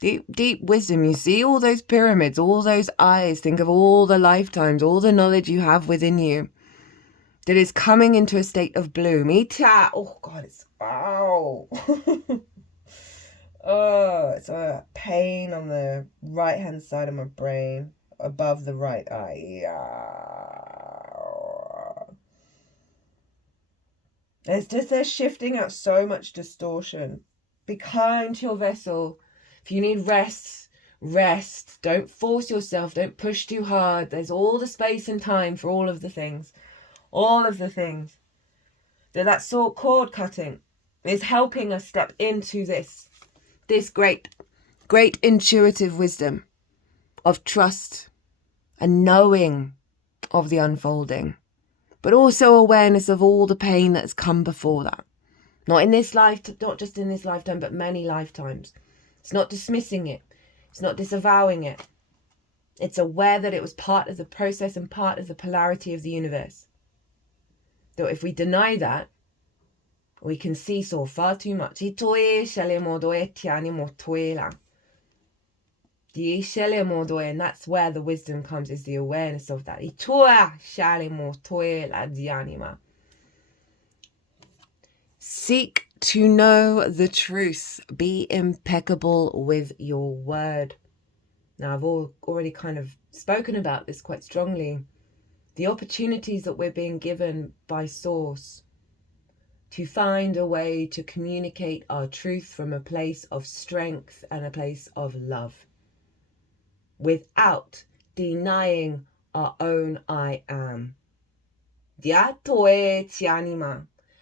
Deep wisdom. You see all those pyramids, all those eyes. Think of all the lifetimes, all the knowledge you have within you that is coming into a state of bloom. Oh God, it's ow. Oh, it's a pain on the right hand side of my brain, above the right eye. They're shifting out so much distortion. Be kind to your vessel. If you need rest. Don't force yourself. Don't push too hard. There's all the space and time for all of the things. All of the things. That sort cord cutting is helping us step into this great intuitive wisdom of trust and knowing of the unfolding, but also awareness of all the pain that's come before that. Not in this life, not just in this lifetime, but many lifetimes. It's not dismissing it. It's not disavowing it. It's aware that it was part of the process and part of the polarity of the universe. Though if we deny that, we can seesaw far too much. And that's where the wisdom comes, is the awareness of that. Seek to know the truth. Be impeccable with your word. Now, I've already kind of spoken about this quite strongly. The opportunities that we're being given by Source to find a way to communicate our truth from a place of strength and a place of love, without denying our own I am.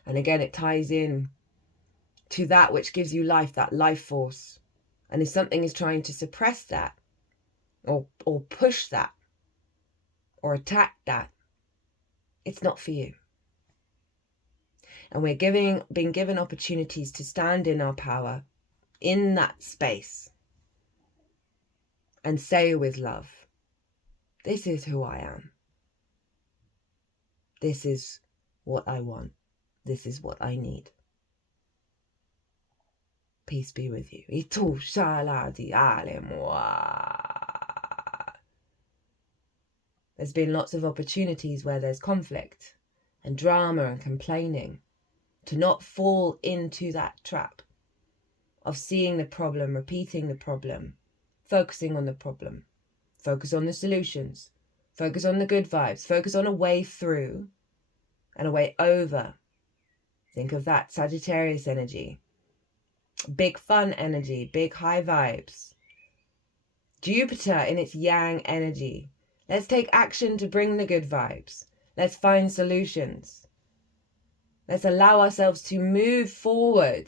And again, it ties in to that which gives you life, that life force. And if something is trying to suppress that, or push that, or attack that, it's not for you. And we're being given opportunities to stand in our power in that space and say with love, this is who I am. This is what I want. This is what I need. Peace be with you. There's been lots of opportunities where there's conflict and drama and complaining, to not fall into that trap of seeing the problem, repeating the problem, focusing on the problem, focus on the solutions, focus on the good vibes, focus on a way through and a way over. Think of that Sagittarius energy, big fun energy, big high vibes. Jupiter in its yang energy. Let's take action to bring the good vibes. Let's find solutions. Let's allow ourselves to move forward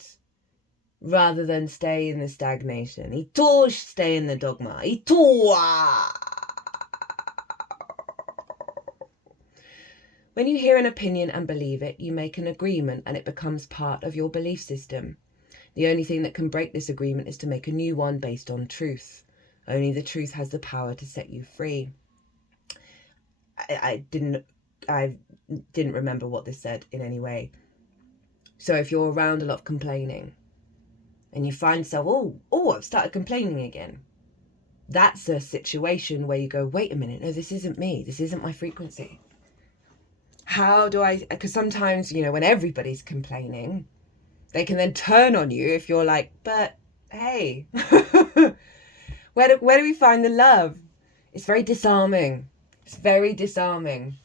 rather than stay in the stagnation. Stay in the dogma. When you hear an opinion and believe it, you make an agreement and it becomes part of your belief system. The only thing that can break this agreement is to make a new one based on truth. Only the truth has the power to set you free. I didn't remember what this said in any way. So if you're around a lot of complaining and you find yourself, I've started complaining again. That's a situation where you go, wait a minute, no, this isn't me. This isn't my frequency. How do I, because sometimes, when everybody's complaining, they can then turn on you if you're like, but hey, where do we find the love? It's very disarming. It's very disarming.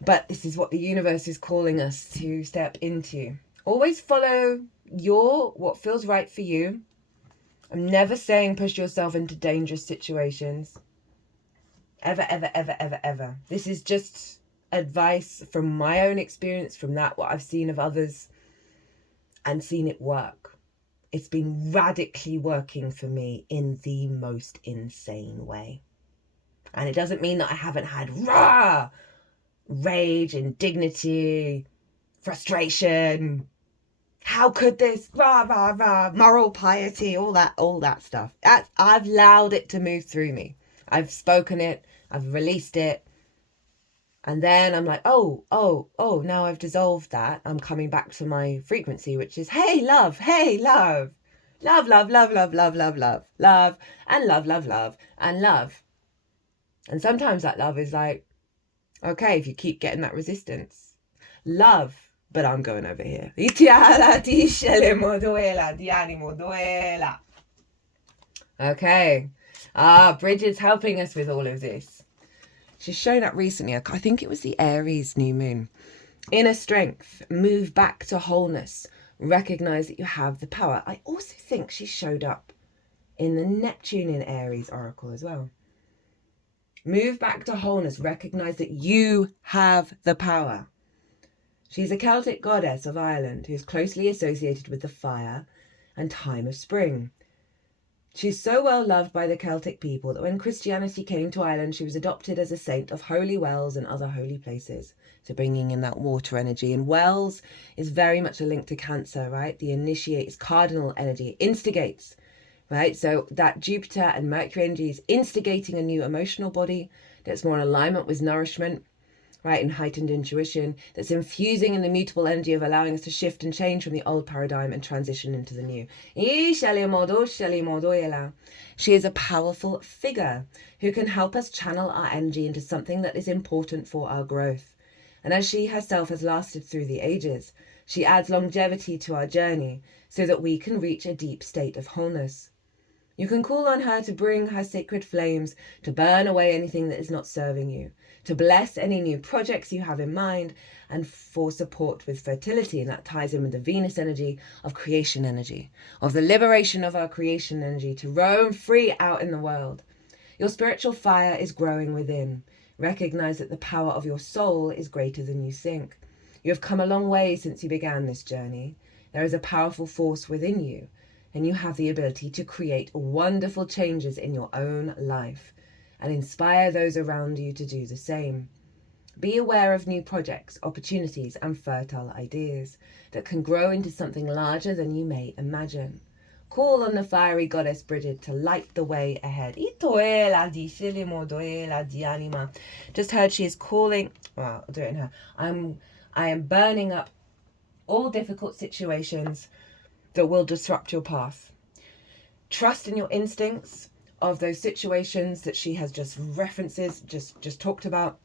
But this is what the universe is calling us to step into. Always follow what feels right for you. I'm never saying push yourself into dangerous situations. Ever, ever, ever, ever, ever. This is just advice from my own experience, from that what I've seen of others and seen it work. It's been radically working for me in the most insane way. And it doesn't mean that I haven't had rage, indignity, frustration. How could this? Moral piety, all that stuff. I've allowed it to move through me. I've spoken it, I've released it. And then I'm like, oh, now I've dissolved that. I'm coming back to my frequency, which is, hey, love. Love, love, love, love, love, love, love, love, and love, love, love, and love. And sometimes that love is like, okay, if you keep getting that resistance, love, but I'm going over here. Okay. Bridget's helping us with all of this. She's shown up recently. I think it was the Aries new moon. Inner strength, move back to wholeness, recognize that you have the power. I also think she showed up in the Neptune in Aries oracle as well. Move back to wholeness, recognize that you have the power. She's a Celtic goddess of Ireland who's closely associated with the fire and time of spring. She's so well loved by the Celtic people that when Christianity came to Ireland, she was adopted as a saint of holy wells and other holy places. So bringing in that water energy. And wells is very much a link to Cancer, right? The initiates cardinal energy, instigates, right? So that Jupiter and Mercury energy is instigating a new emotional body that's more in alignment with nourishment, right, and heightened intuition, that's infusing in the mutable energy of allowing us to shift and change from the old paradigm and transition into the new. She is a powerful figure who can help us channel our energy into something that is important for our growth. And as she herself has lasted through the ages, she adds longevity to our journey so that we can reach a deep state of wholeness. You can call on her to bring her sacred flames to burn away anything that is not serving you, to bless any new projects you have in mind, and for support with fertility. And that ties in with the Venus energy of creation energy, of the liberation of our creation energy to roam free out in the world. Your spiritual fire is growing within. Recognize that the power of your soul is greater than you think. You have come a long way since you began this journey. There is a powerful force within you, and you have the ability to create wonderful changes in your own life and inspire those around you to do the same. Be aware of new projects, opportunities, and fertile ideas that can grow into something larger than you may imagine. Call on the fiery goddess Bridget to light the way ahead. Just heard she is calling. Well, I'll do it in her. I am burning up all difficult situations that will disrupt your path. Trust in your instincts of those situations that she has just talked about.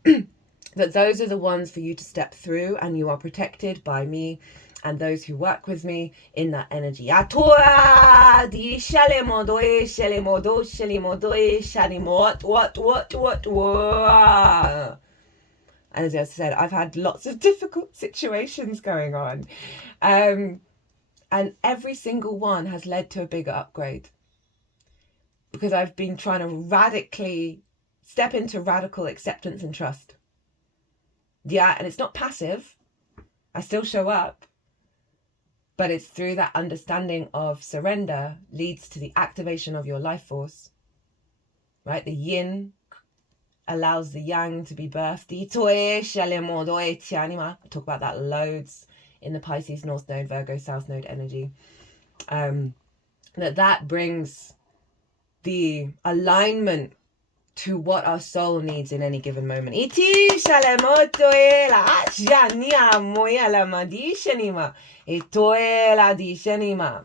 That those are the ones for you to step through, and you are protected by me and those who work with me in that energy. And as I said, I've had lots of difficult situations going on. And every single one has led to a bigger upgrade. Because I've been trying to radically step into radical acceptance and trust. Yeah, and it's not passive. I still show up. But it's through that understanding of surrender leads to the activation of your life force. Right? The yin allows the yang to be birthed. I talk about that loads in the Pisces North Node, Virgo South Node energy. That brings the alignment to what our soul needs in any given moment.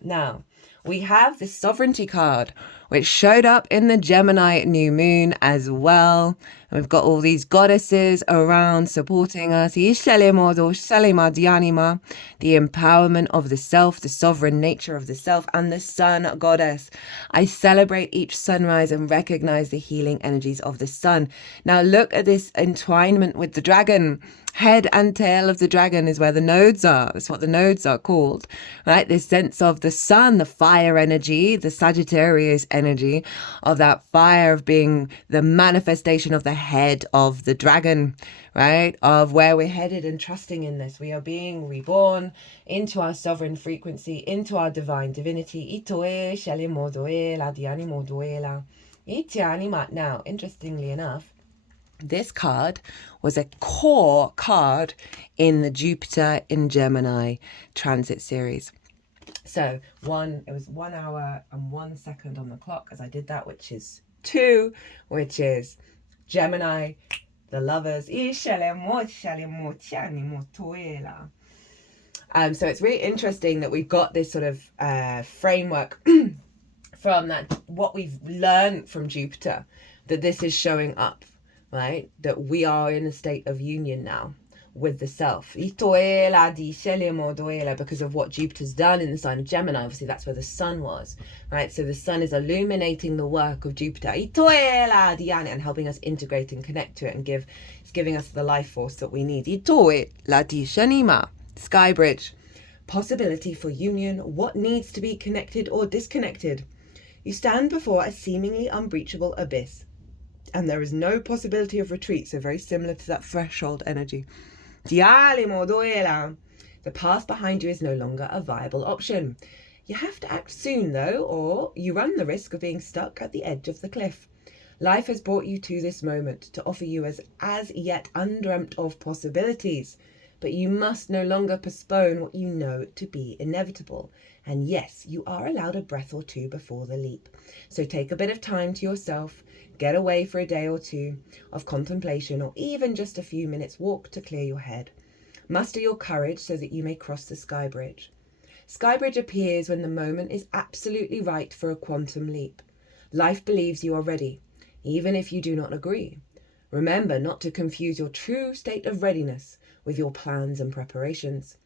Now, we have this sovereignty card, which showed up in the Gemini new moon as well. And we've got all these goddesses around supporting us. The empowerment of the self, the sovereign nature of the self, and the sun goddess. I celebrate each sunrise and recognize the healing energies of the sun. Now look at this entwinement with the dragon. Head and tail of the dragon is where the nodes are. That's what the nodes are called, right? This sense of the sun, the fire energy, the Sagittarius energy of that fire of being the manifestation of the head of the dragon, right? Of where we're headed and trusting in this. We are being reborn into our sovereign frequency, into our divine divinity. Itoe shele modoe la diani modoe la. Itiani mat. Now, interestingly enough, this card was a core card in the Jupiter in Gemini transit series. So it was 1 hour and 1 second on the clock as I did that, which is 2, which is Gemini, the lovers. So it's really interesting that we've got this sort of framework from that, what we've learned from Jupiter, that this is showing up, right? That we are in a state of union now with the self. Because of what Jupiter's done in the sign of Gemini. Obviously, that's where the sun was, right? So the sun is illuminating the work of Jupiter and helping us integrate and connect to it, and it's giving us the life force that we need. Sky bridge. Possibility for union. What needs to be connected or disconnected? You stand before a seemingly unbreachable abyss, and there is no possibility of retreat, so very similar to that threshold energy. The path behind you is no longer a viable option. You have to act soon, though, or you run the risk of being stuck at the edge of the cliff. Life has brought you to this moment to offer you as yet undreamt of possibilities, but you must no longer postpone what you know to be inevitable. And yes, you are allowed a breath or two before the leap. So take a bit of time to yourself, get away for a day or two of contemplation, or even just a few minutes walk to clear your head. Muster your courage so that you may cross the sky bridge. Sky bridge appears when the moment is absolutely right for a quantum leap. Life believes you are ready, even if you do not agree. Remember not to confuse your true state of readiness with your plans and preparations.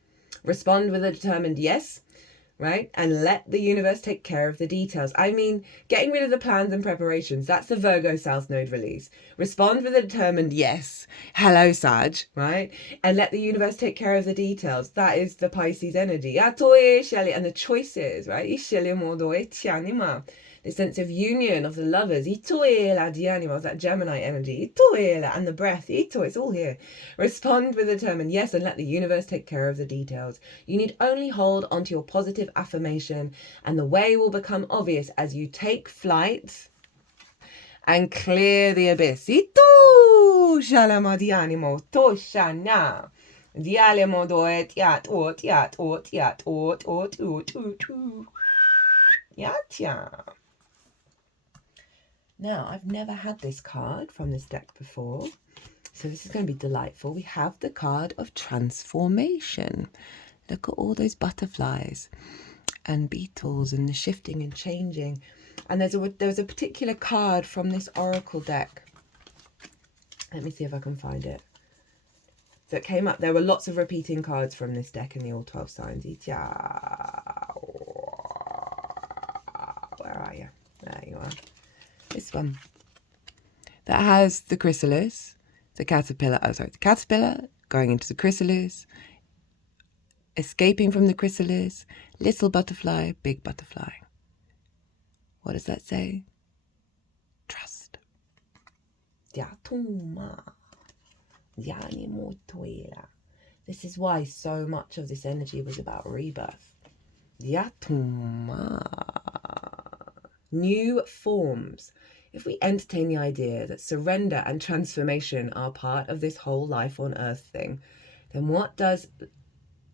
Respond with a determined yes, right? And let the universe take care of the details. I mean, getting rid of the plans and preparations, that's the Virgo South Node release. Respond with a determined yes. Hello, Sag, right? And let the universe take care of the details. That is the Pisces energy. And the choices, right? The sense of union of the lovers. That Gemini energy. And the breath. It's all here. Respond with a determined yes, and let the universe take care of the details. You need only hold onto your positive affirmation, and the way will become obvious as you take flight and clear the abyss. Now, I've never had this card from this deck before, so this is going to be delightful. We have the card of transformation. Look at all those butterflies and beetles and the shifting and changing. And there was a particular card from this oracle deck. Let me see if I can find it. So it came up. There were lots of repeating cards from this deck in the all 12 signs. Where are you? There you are. This one. That has the chrysalis, the caterpillar going into the chrysalis, escaping from the chrysalis, little butterfly, big butterfly. What does that say? Trust. This is why so much of this energy was about rebirth. New forms. If we entertain the idea that surrender and transformation are part of this whole life on earth thing, then what does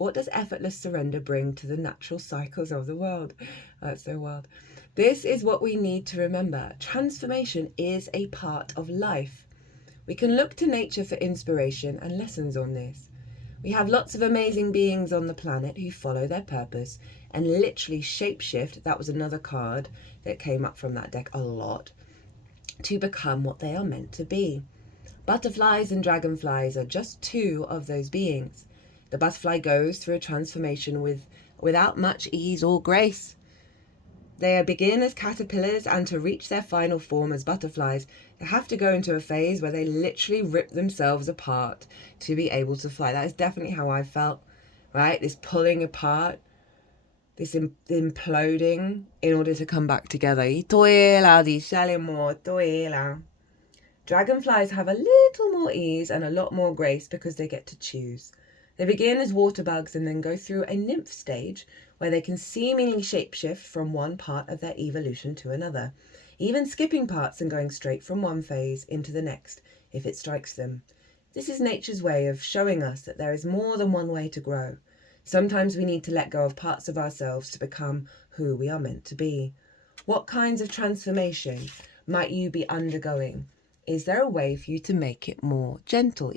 effortless surrender bring to the natural cycles of the world? That's so wild. This is what we need to remember. Transformation is a part of life. We can look to nature for inspiration and lessons on this. We have lots of amazing beings on the planet who follow their purpose and literally shapeshift. That was another card that came up from that deck a lot. To become what they are meant to be. Butterflies and dragonflies are just two of those beings. The butterfly goes through a transformation without much ease or grace. They begin as caterpillars, and to reach their final form as butterflies, they have to go into a phase where they literally rip themselves apart to be able to fly. That is definitely how I felt, right? This pulling apart, this imploding in order to come back together. Dragonflies have a little more ease and a lot more grace because they get to choose. They begin as water bugs and then go through a nymph stage where they can seemingly shapeshift from one part of their evolution to another, even skipping parts and going straight from one phase into the next if it strikes them. This is nature's way of showing us that there is more than one way to grow. Sometimes we need to let go of parts of ourselves to become who we are meant to be. What kinds of transformation might you be undergoing? Is there a way for you to make it more gentle?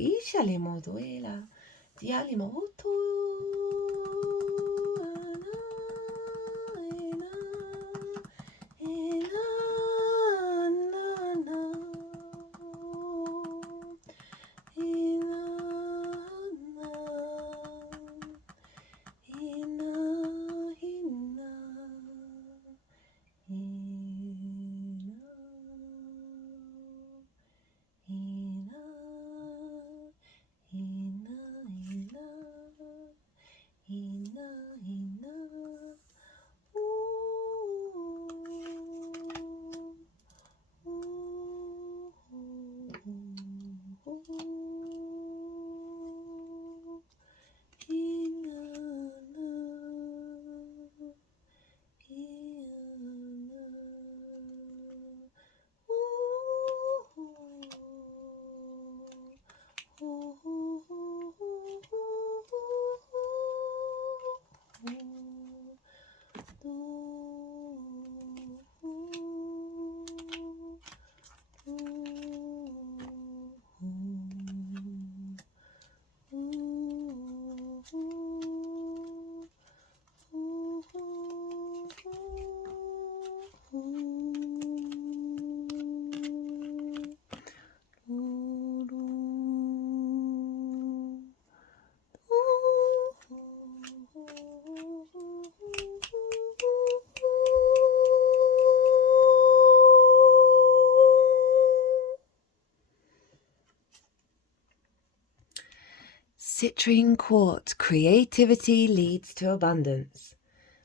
Citrine quartz, creativity leads to abundance.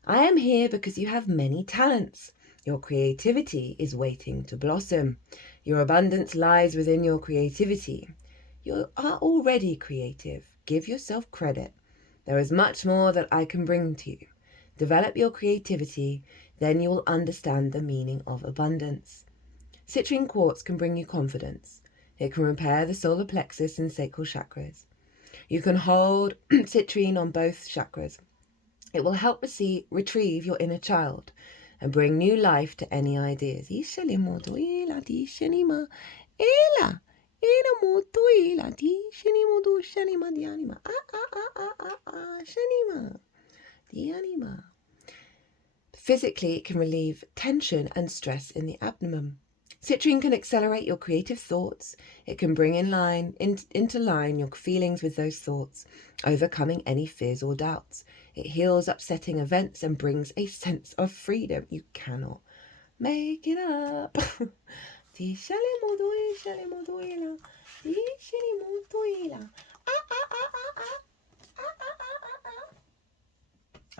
I am here because you have many talents. Your creativity is waiting to blossom. Your abundance lies within your creativity. You are already creative. Give yourself credit. There is much more that I can bring to you. Develop your creativity, then you will understand the meaning of abundance. Citrine quartz can bring you confidence. It can repair the solar plexus and sacral chakras. You can hold citrine on both chakras. It will help retrieve your inner child and bring new life to any ideas. Physically, it can relieve tension and stress in the abdomen. Citrine can accelerate your creative thoughts. It can bring into line your feelings with those thoughts, overcoming any fears or doubts. It heals upsetting events and brings a sense of freedom. You cannot make it up.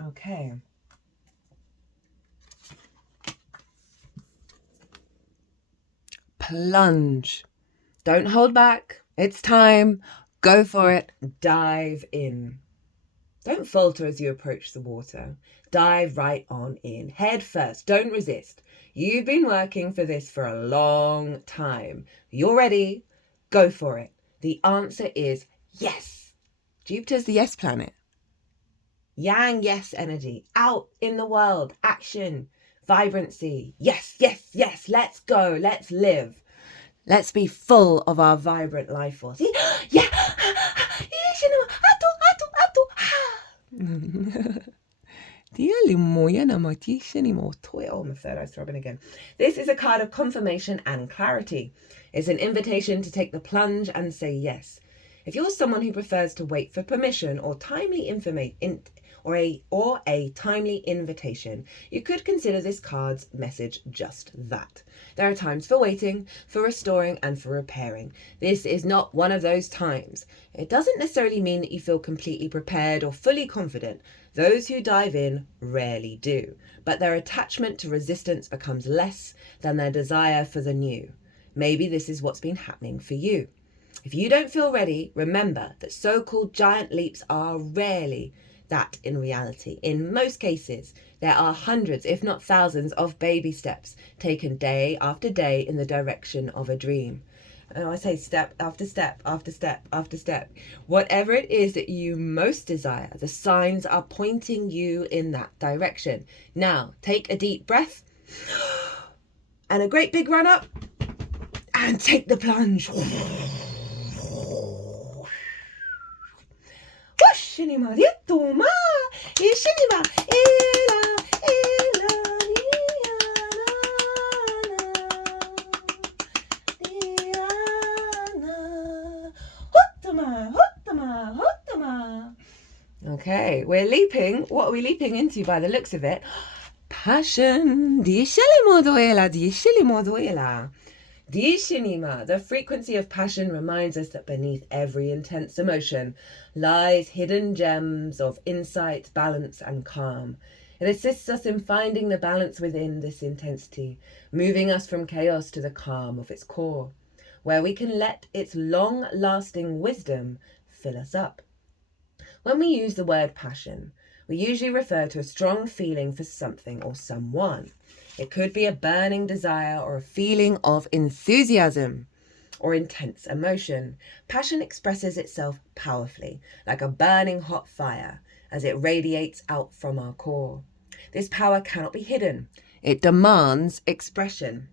Okay. Plunge. Don't hold back. It's time. Go for it. Dive in. Don't falter as you approach the water. Dive right on in. Head first. Don't resist. You've been working for this for a long time. You're ready. Go for it. The answer is yes. Jupiter's the yes planet. Yang yes energy. Out in the world. Action. Vibrancy. Yes, yes, yes. Let's go. Let's live. Let's be full of our vibrant life force. Yeah. Oh, my third eye's throbbing again. This is a card of confirmation and clarity. It's an invitation to take the plunge and say yes. If you're someone who prefers to wait for permission or timely a timely invitation, you could consider this card's message just that. There are times for waiting, for restoring, and for repairing. This is not one of those times. It doesn't necessarily mean that you feel completely prepared or fully confident. Those who dive in rarely do, but their attachment to resistance becomes less than their desire for the new. Maybe this is what's been happening for you. If you don't feel ready, remember that so-called giant leaps are rarely that in reality. In most cases, there are hundreds, if not thousands, of baby steps taken day after day in the direction of a dream. And I say step after step after step after step. Whatever it is that you most desire, the signs are pointing you in that direction. Now, take a deep breath and a great big run up and take the plunge. Shinima, Yetoma, Yeshinima, Ela, Ela, Niana, Hotama, Hotama, Hotama. Okay, we're leaping. What are we leaping into by the looks of it? Passion. Dishelimodoela, Dishelimodoela. Dishinima, the frequency of passion reminds us that beneath every intense emotion lies hidden gems of insight, balance, and calm. It assists us in finding the balance within this intensity, moving us from chaos to the calm of its core, where we can let its long-lasting wisdom fill us up. When we use the word passion, we usually refer to a strong feeling for something or someone. It could be a burning desire or a feeling of enthusiasm or intense emotion. Passion expresses itself powerfully, like a burning hot fire, as it radiates out from our core. This power cannot be hidden. It demands expression.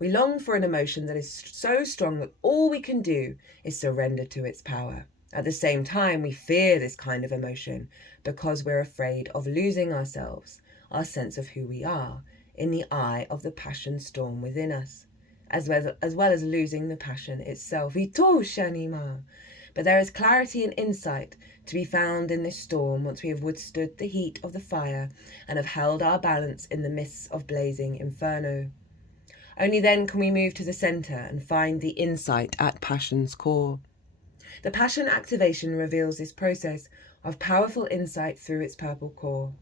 We long for an emotion that is so strong that all we can do is surrender to its power. At the same time, we fear this kind of emotion because we're afraid of losing ourselves, our sense of who we are, in the eye of the passion storm within us, as well as losing the passion itself. But there is clarity and insight to be found in this storm once we have withstood the heat of the fire and have held our balance in the midst of blazing inferno. Only then can we move to the centre and find the insight at passion's core. The passion activation reveals this process of powerful insight through its purple core.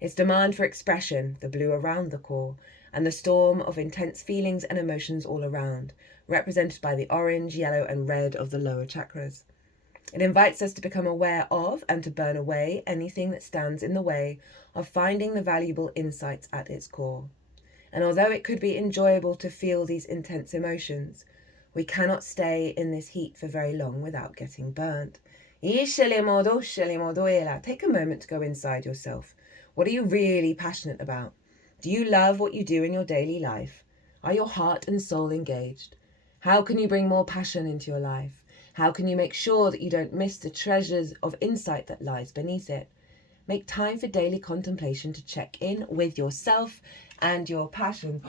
Its demand for expression, the blue around the core, and the storm of intense feelings and emotions all around, represented by the orange, yellow, and red of the lower chakras. It invites us to become aware of and to burn away anything that stands in the way of finding the valuable insights at its core. And although it could be enjoyable to feel these intense emotions, we cannot stay in this heat for very long without getting burnt. Take a moment to go inside yourself. What are you really passionate about? Do you love what you do in your daily life? Are your heart and soul engaged? How can you bring more passion into your life? How can you make sure that you don't miss the treasures of insight that lies beneath it? Make time for daily contemplation to check in with yourself and your passion.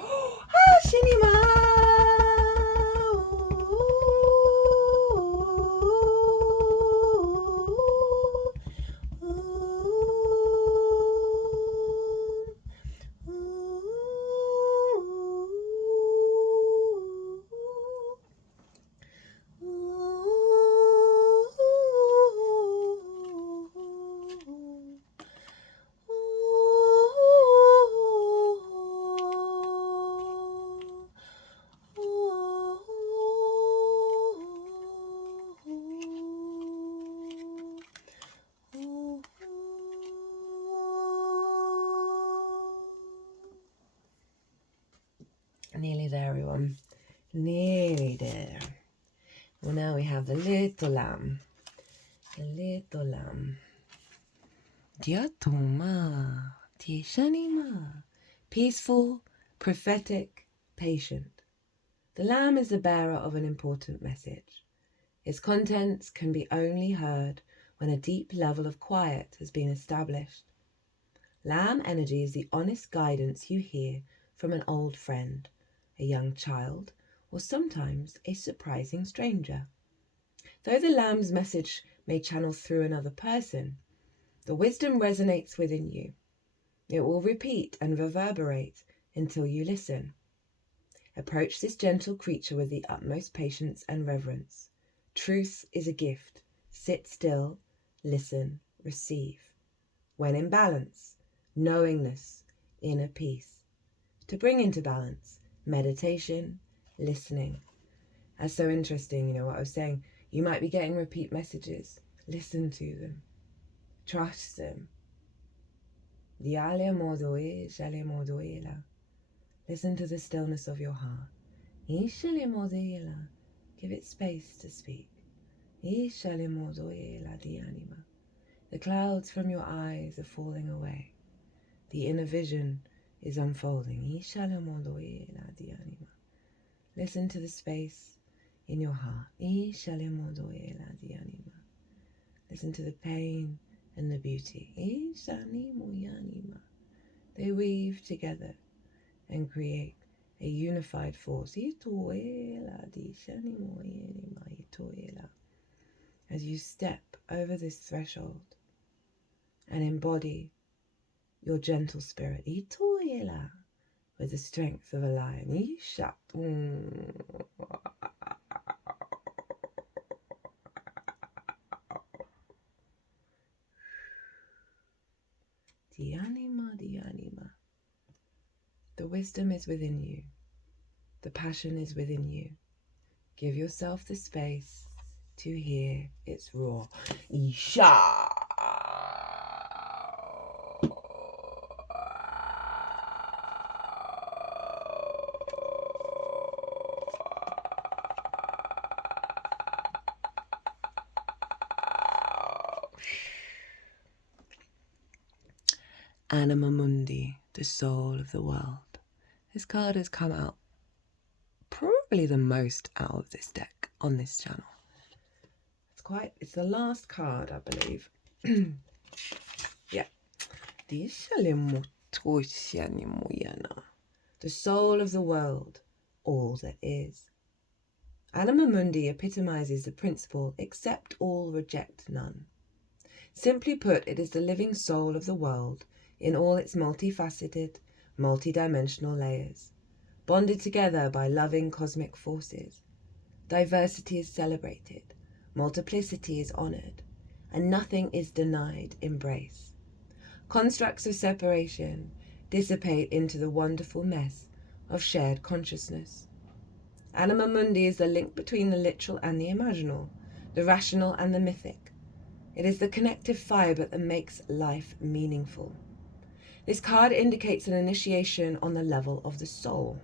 Nearly there, everyone. Nearly there. Well, now we have the little lamb. The little lamb. Diatoma. Tishanima. Peaceful, prophetic, patient. The lamb is the bearer of an important message. Its contents can be only heard when a deep level of quiet has been established. Lamb energy is the honest guidance you hear from an old friend, a young child, or sometimes a surprising stranger. Though the lamb's message may channel through another person, the wisdom resonates within you. It will repeat and reverberate until you listen. Approach this gentle creature with the utmost patience and reverence. Truth is a gift. Sit still, listen, receive. When in balance, knowingness, inner peace. To bring into balance, meditation, listening, That's so interesting, you know what I was saying. You might be getting repeat messages. Listen to them. Trust them. Listen to the stillness of your heart. Give it space to speak. The clouds from your eyes are falling away. The inner vision is unfolding. Listen to the space in your heart. Listen to the pain and the beauty. They weave together and create a unified force. As you step over this threshold and embody your gentle spirit with the strength of a lion. The anima. The wisdom is within you. The passion is within you. Give yourself the space to hear its roar. Isha. Anima Mundi, the soul of the world. This card has come out probably the most out of this deck on this channel. It's the last card, I believe. Yeah. The soul of the world, all that is. Anima Mundi epitomizes the principle, accept all, reject none. Simply put, it is the living soul of the world in all its multifaceted, multidimensional layers, bonded together by loving cosmic forces. Diversity is celebrated, multiplicity is honored, and nothing is denied embrace. Constructs of separation dissipate into the wonderful mess of shared consciousness. Anima Mundi is the link between the literal and the imaginal, the rational and the mythic. It is the connective fibre that makes life meaningful. This card indicates an initiation on the level of the soul.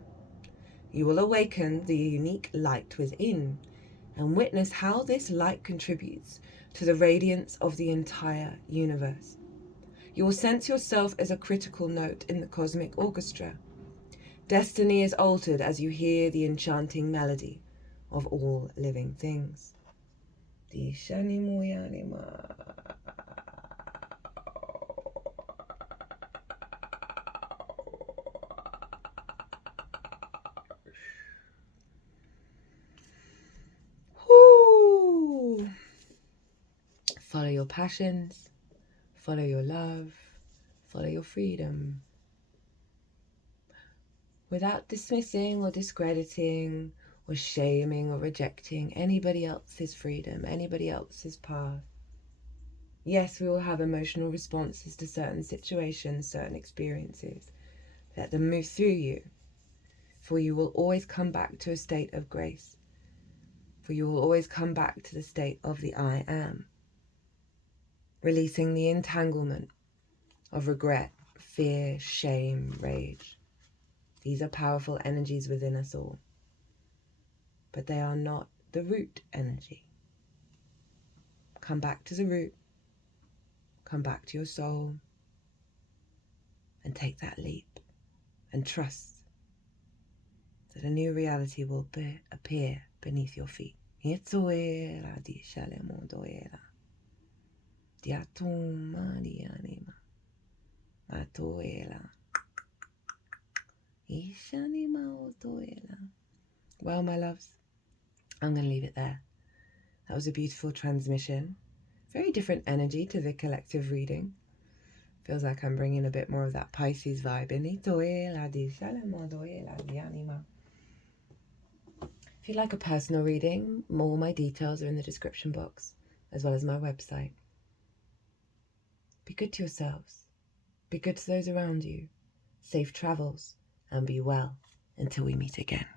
You will awaken the unique light within and witness how this light contributes to the radiance of the entire universe. You will sense yourself as a critical note in the cosmic orchestra. Destiny is altered as you hear the enchanting melody of all living things. Follow your passions, follow your love, follow your freedom. Without dismissing or discrediting or shaming or rejecting anybody else's freedom, anybody else's path. Yes, we all have emotional responses to certain situations, certain experiences. Let them move through you, for you will always come back to a state of grace, for you will always come back to the state of the I am, releasing the entanglement of regret, fear, shame, rage. These are powerful energies within us all, but they are not the root energy. Come back to the root, come back to your soul, and take that leap, and trust that a new reality will appear beneath your feet. Well, my loves, I'm going to leave it there. That was a beautiful transmission. Very different energy to the collective reading. Feels like I'm bringing a bit more of that Pisces vibe in. If you'd like a personal reading, all my details are in the description box, as well as my website. Be good to yourselves. Be good to those around you. Safe travels, and be well until we meet again.